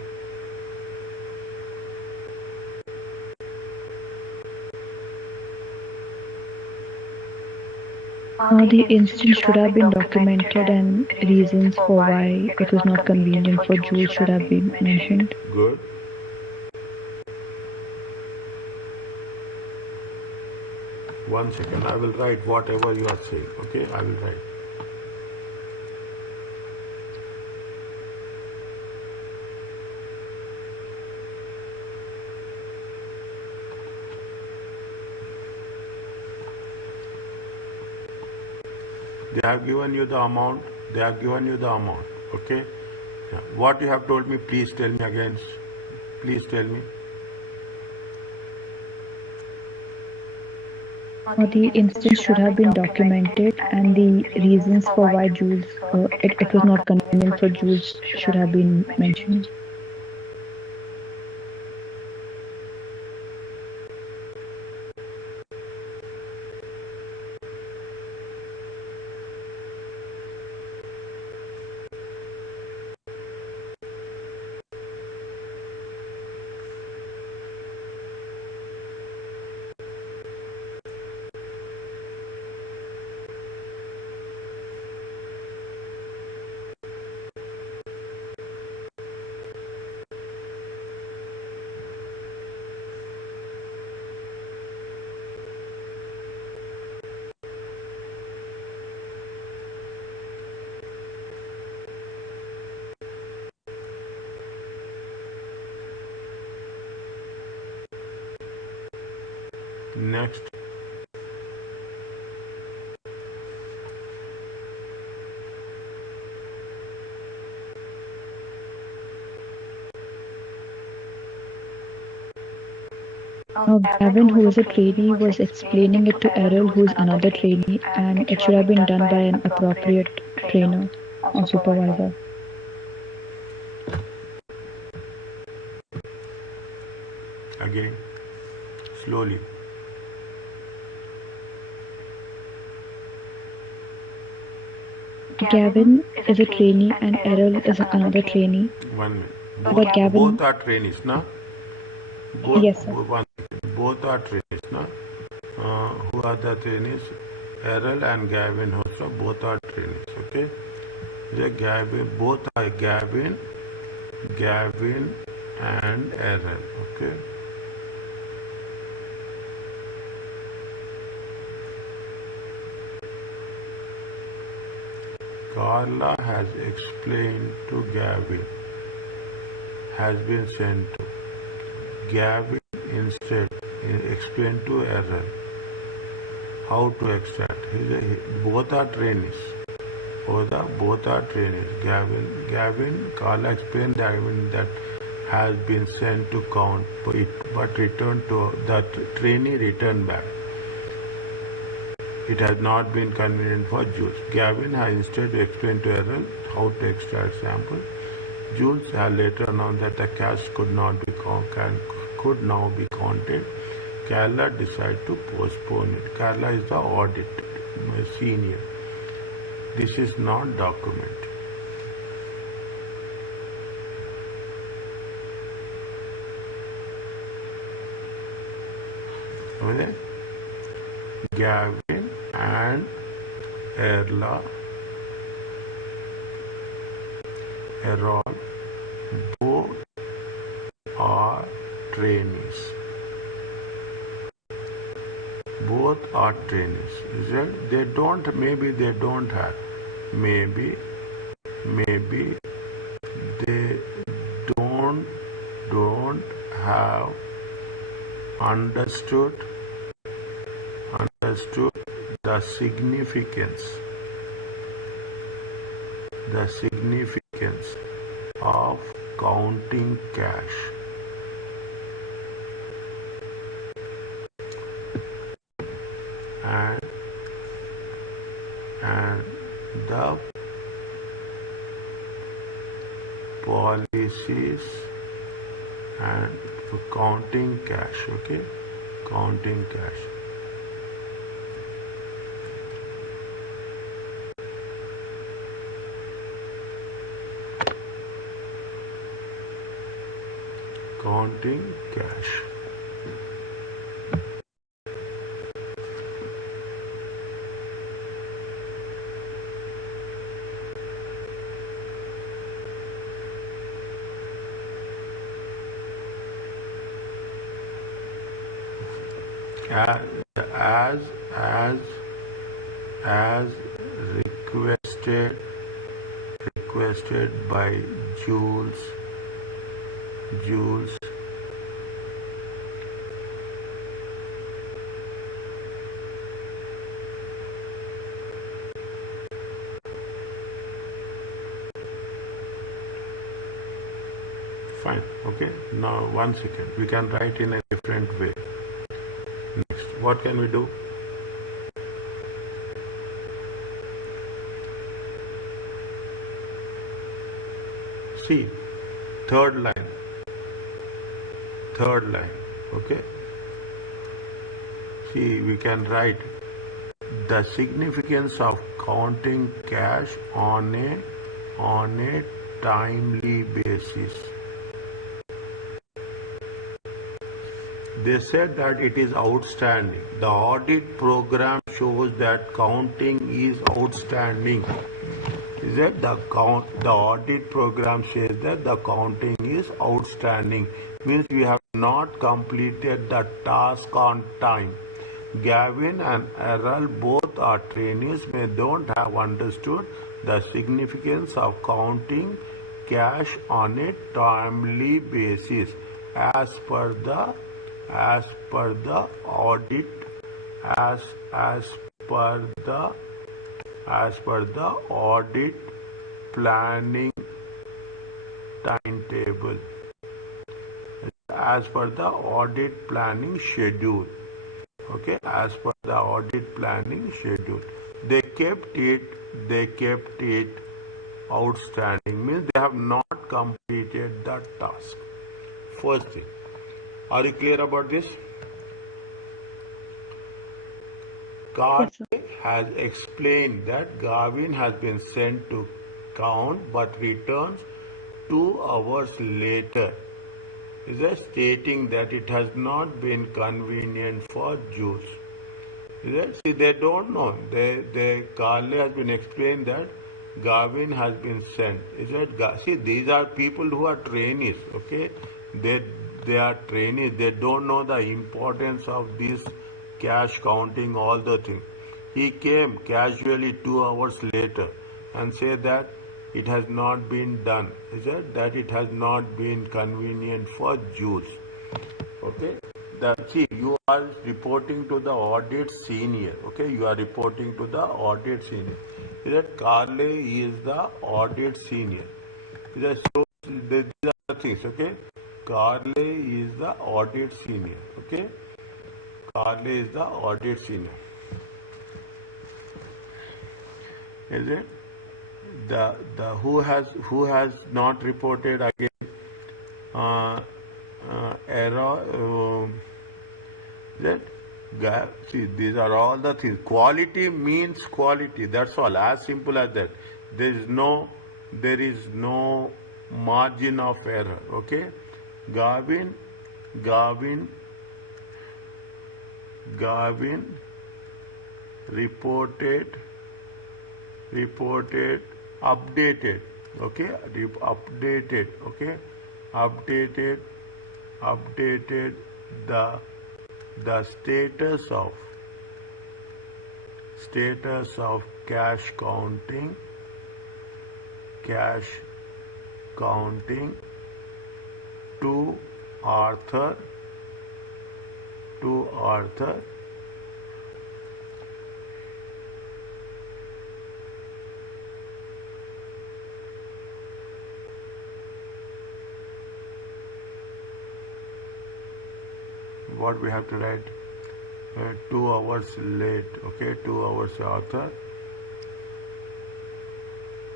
The incident should have been documented and reasons for why it was not convenient for Jules should have been mentioned. Good. One second, I will write whatever you are saying. Okay, I will write. They have given you the amount. They have given you the amount. Okay. Yeah. What you have told me, please tell me again. Please tell me. The incident should have been documented and the reasons for why Jules, it was not convenient for Jules should have been mentioned. Next. Gavin, who is a trainee, was explaining it to Errol, who is another trainee, and it should have been done by an appropriate trainer or supervisor. Again, slowly. Gavin is a trainee and Errol is another trainee. 1 minute. But Gavin, Both are trainees, na? Both, yes, sir. both are trainees, na? Who are the trainees? Errol and Gavin also, both are trainees, okay? Gavin, both are Gavin and Errol, okay? Carla has explained to Gavin, has been sent to. Gavin instead explained to Errol how to extract. Both are trainees. Both are trainees. Gavin, Carla explained Gavin that has been sent to count it, but returned to the trainee returned back. It has not been convenient for Jules. Gavin has instead explained to Errol how to extract sample. Jules has later announced that the cash could now be counted. Carla decided to postpone it. Carla is the audit senior. This is not document. Okay? Gavin and Errol both are trainees. Both are trainees. Is it? They don't have. Maybe they don't have understood the significance of counting cash. And the policies and counting cash, okay? Counting cash. Counting cash. As requested by Jules. Fine, okay. Now 1 second. We can write in a different way. Next, what can we do? See, third line, okay? See, we can write the significance of counting cash on a timely basis. They said that it is outstanding. The audit program shows that counting is outstanding. Is that the audit program says that the counting is outstanding. Means we have not completed the task on time. Gavin and Errol both are trainees may don't have understood the significance of counting cash on a timely basis as per the audit as per the audit planning timetable. as per the audit planning schedule. Okay, as per the audit planning schedule. They kept it outstanding, means they have not completed the task. First thing. Are you clear about this? Yes, sir. Carly has explained that Gavin has been sent to count but returns 2 hours later. Is it stating that it has not been convenient for Jews? Is it? See, they don't know. Carly has been explained that Gavin has been sent. Is it? See, these are people who are trainees. Okay, they are trainees. They don't know the importance of this cash counting, all the things. He came casually 2 hours later and said that it has not been done. Is it? That it has not been convenient for Jews. Okay. See, you are reporting to the audit senior. Okay, you are reporting to the audit senior. Is that Carly is the audit senior? Is that so? These are the things. Okay, Carly is the audit senior. Okay, Carly is the audit senior. Is it? The who has not reported again error. See, these are all the things. Quality means quality. That's all. As simple as that. There is no margin of error. Okay. Gavin reported, updated. Okay. Updated. Okay. Updated the status of cash counting to Arthur what we have to write 2 hours late. Okay, 2 hours Arthur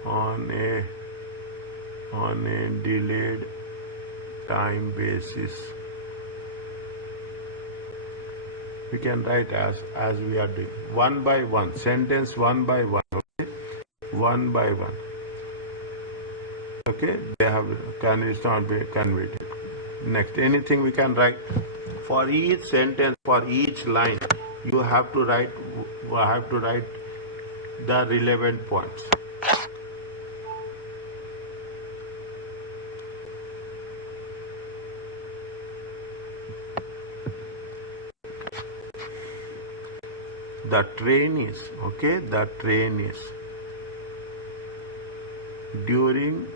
on a delayed time basis. We can write as we are doing one by one, sentence one by one. Okay, one by one. Okay, they have it's not be converted. Next, anything we can write. For each sentence, for each line, you have to write the relevant points. The trainees, okay, the trainees during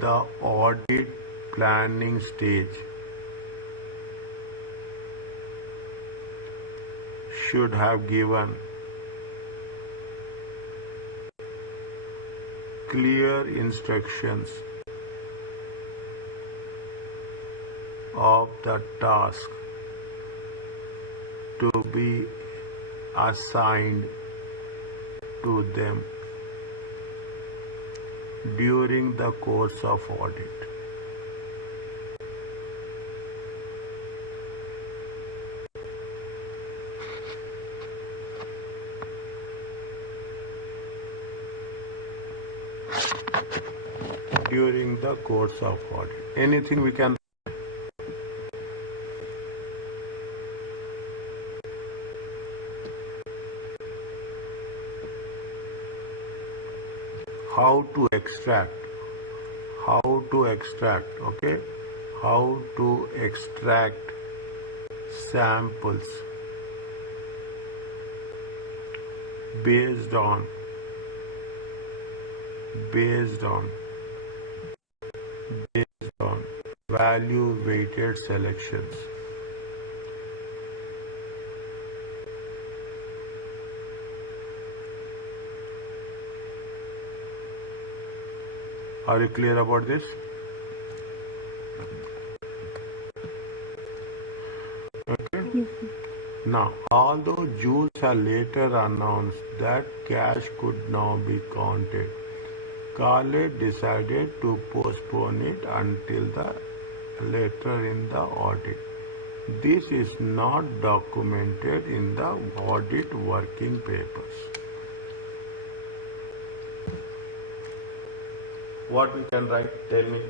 the audit planning stage should have given clear instructions of the task to be assigned to them during the course of audit. During the course of audit. Anything we can. How to extract, okay, how to extract samples based on value weighted selections. Are you clear about this? Yes, sir. Now, although Jules had later announced that cash could now be counted, Khaled decided to postpone it until the later in the audit. This is not documented in the audit working papers. What we can write? Tell me.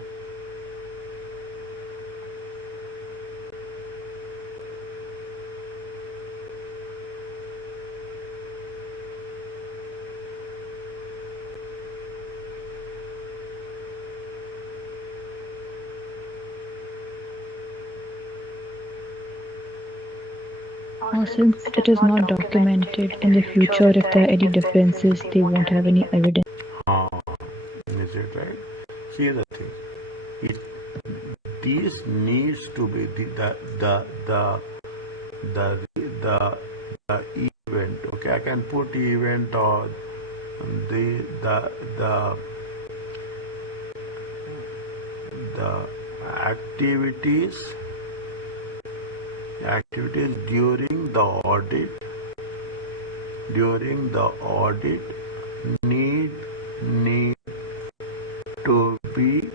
Since it is not documented in the future, if there are any differences, they won't have any evidence. Is it right? See the thing. It this needs to be the event. Okay, I can put event or the activities during the audit need to be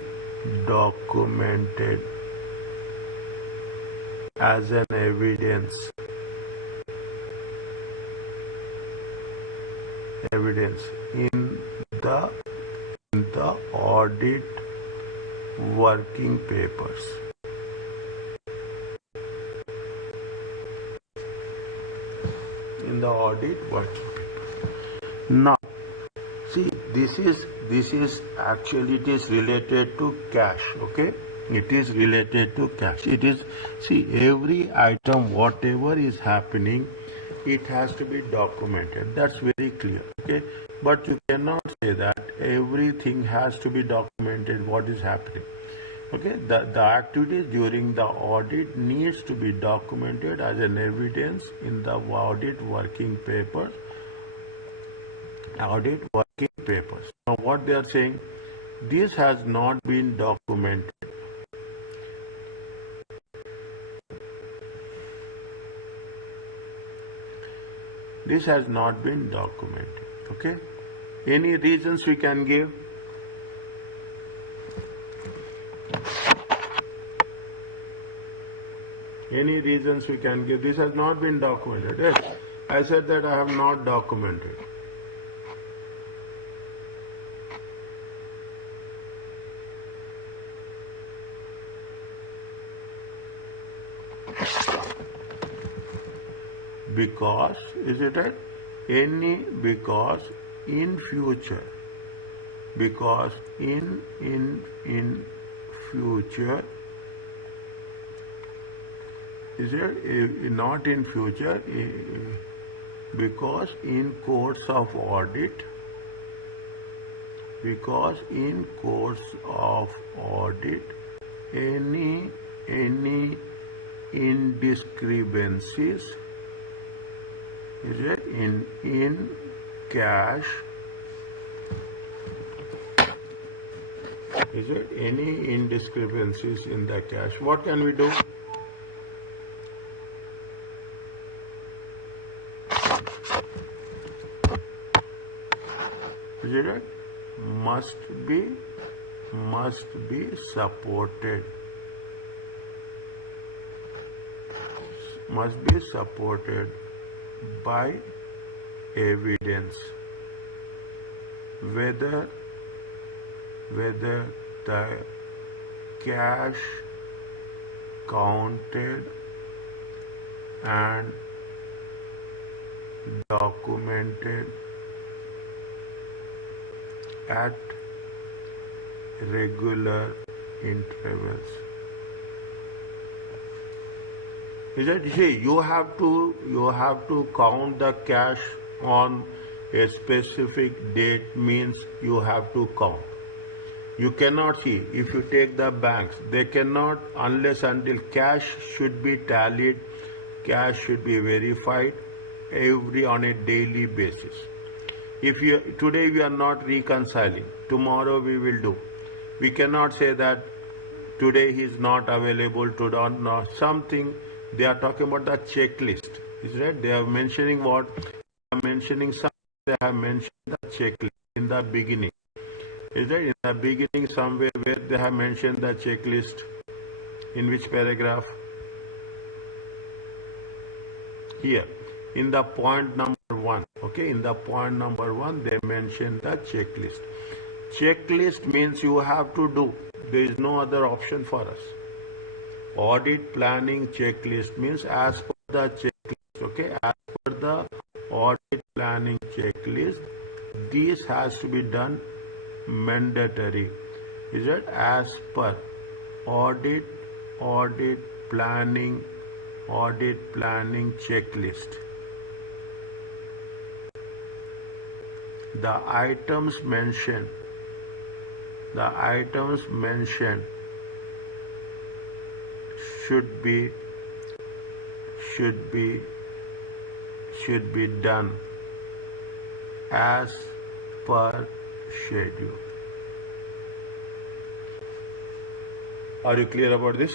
documented as an evidence in the audit working papers. In the audit working paper. Now, see, this is actually it is related to cash. Okay, it is related to cash. It is, see, every item, whatever is happening, it has to be documented. That's very clear. Okay, but you cannot say that everything has to be documented. What is happening? Okay, the activities during the audit needs to be documented as an evidence in the audit working papers. Now what they are saying, this has not been documented. This has not been documented. Okay, any reasons we can give? Any reasons we can give? This has not been documented. Yes, I said that I have not documented. Because, is it right? Because in future, is it not in future? Because in course of audit, any indiscrepancies, is it in cash, is it any indiscrepancies in the cash? What can we do? Is it right? Must be supported. Must be supported by evidence, whether the cash counted and documented at regular intervals. Is it? See, you have to count the cash on a specific date, means you have to count. You cannot see, if you take the banks, they cannot, unless until cash should be tallied, cash should be verified on a daily basis. If today we are not reconciling, tomorrow we will do. We cannot say that today he is not available, something They are talking about the checklist. Is right? They are mentioning what? They are mentioning some. They have mentioned the checklist in the beginning. Is that in the beginning somewhere where they have mentioned the checklist? In which paragraph? Here. In the point number 1. Okay, in the point number 1, they mention the checklist. Checklist means you have to do. There is no other option for us. Audit planning checklist means as per the checklist. Okay, as per the audit planning checklist, this has to be done mandatory. Is it as per audit planning checklist? The items mentioned should be done as per schedule. Are you clear about this?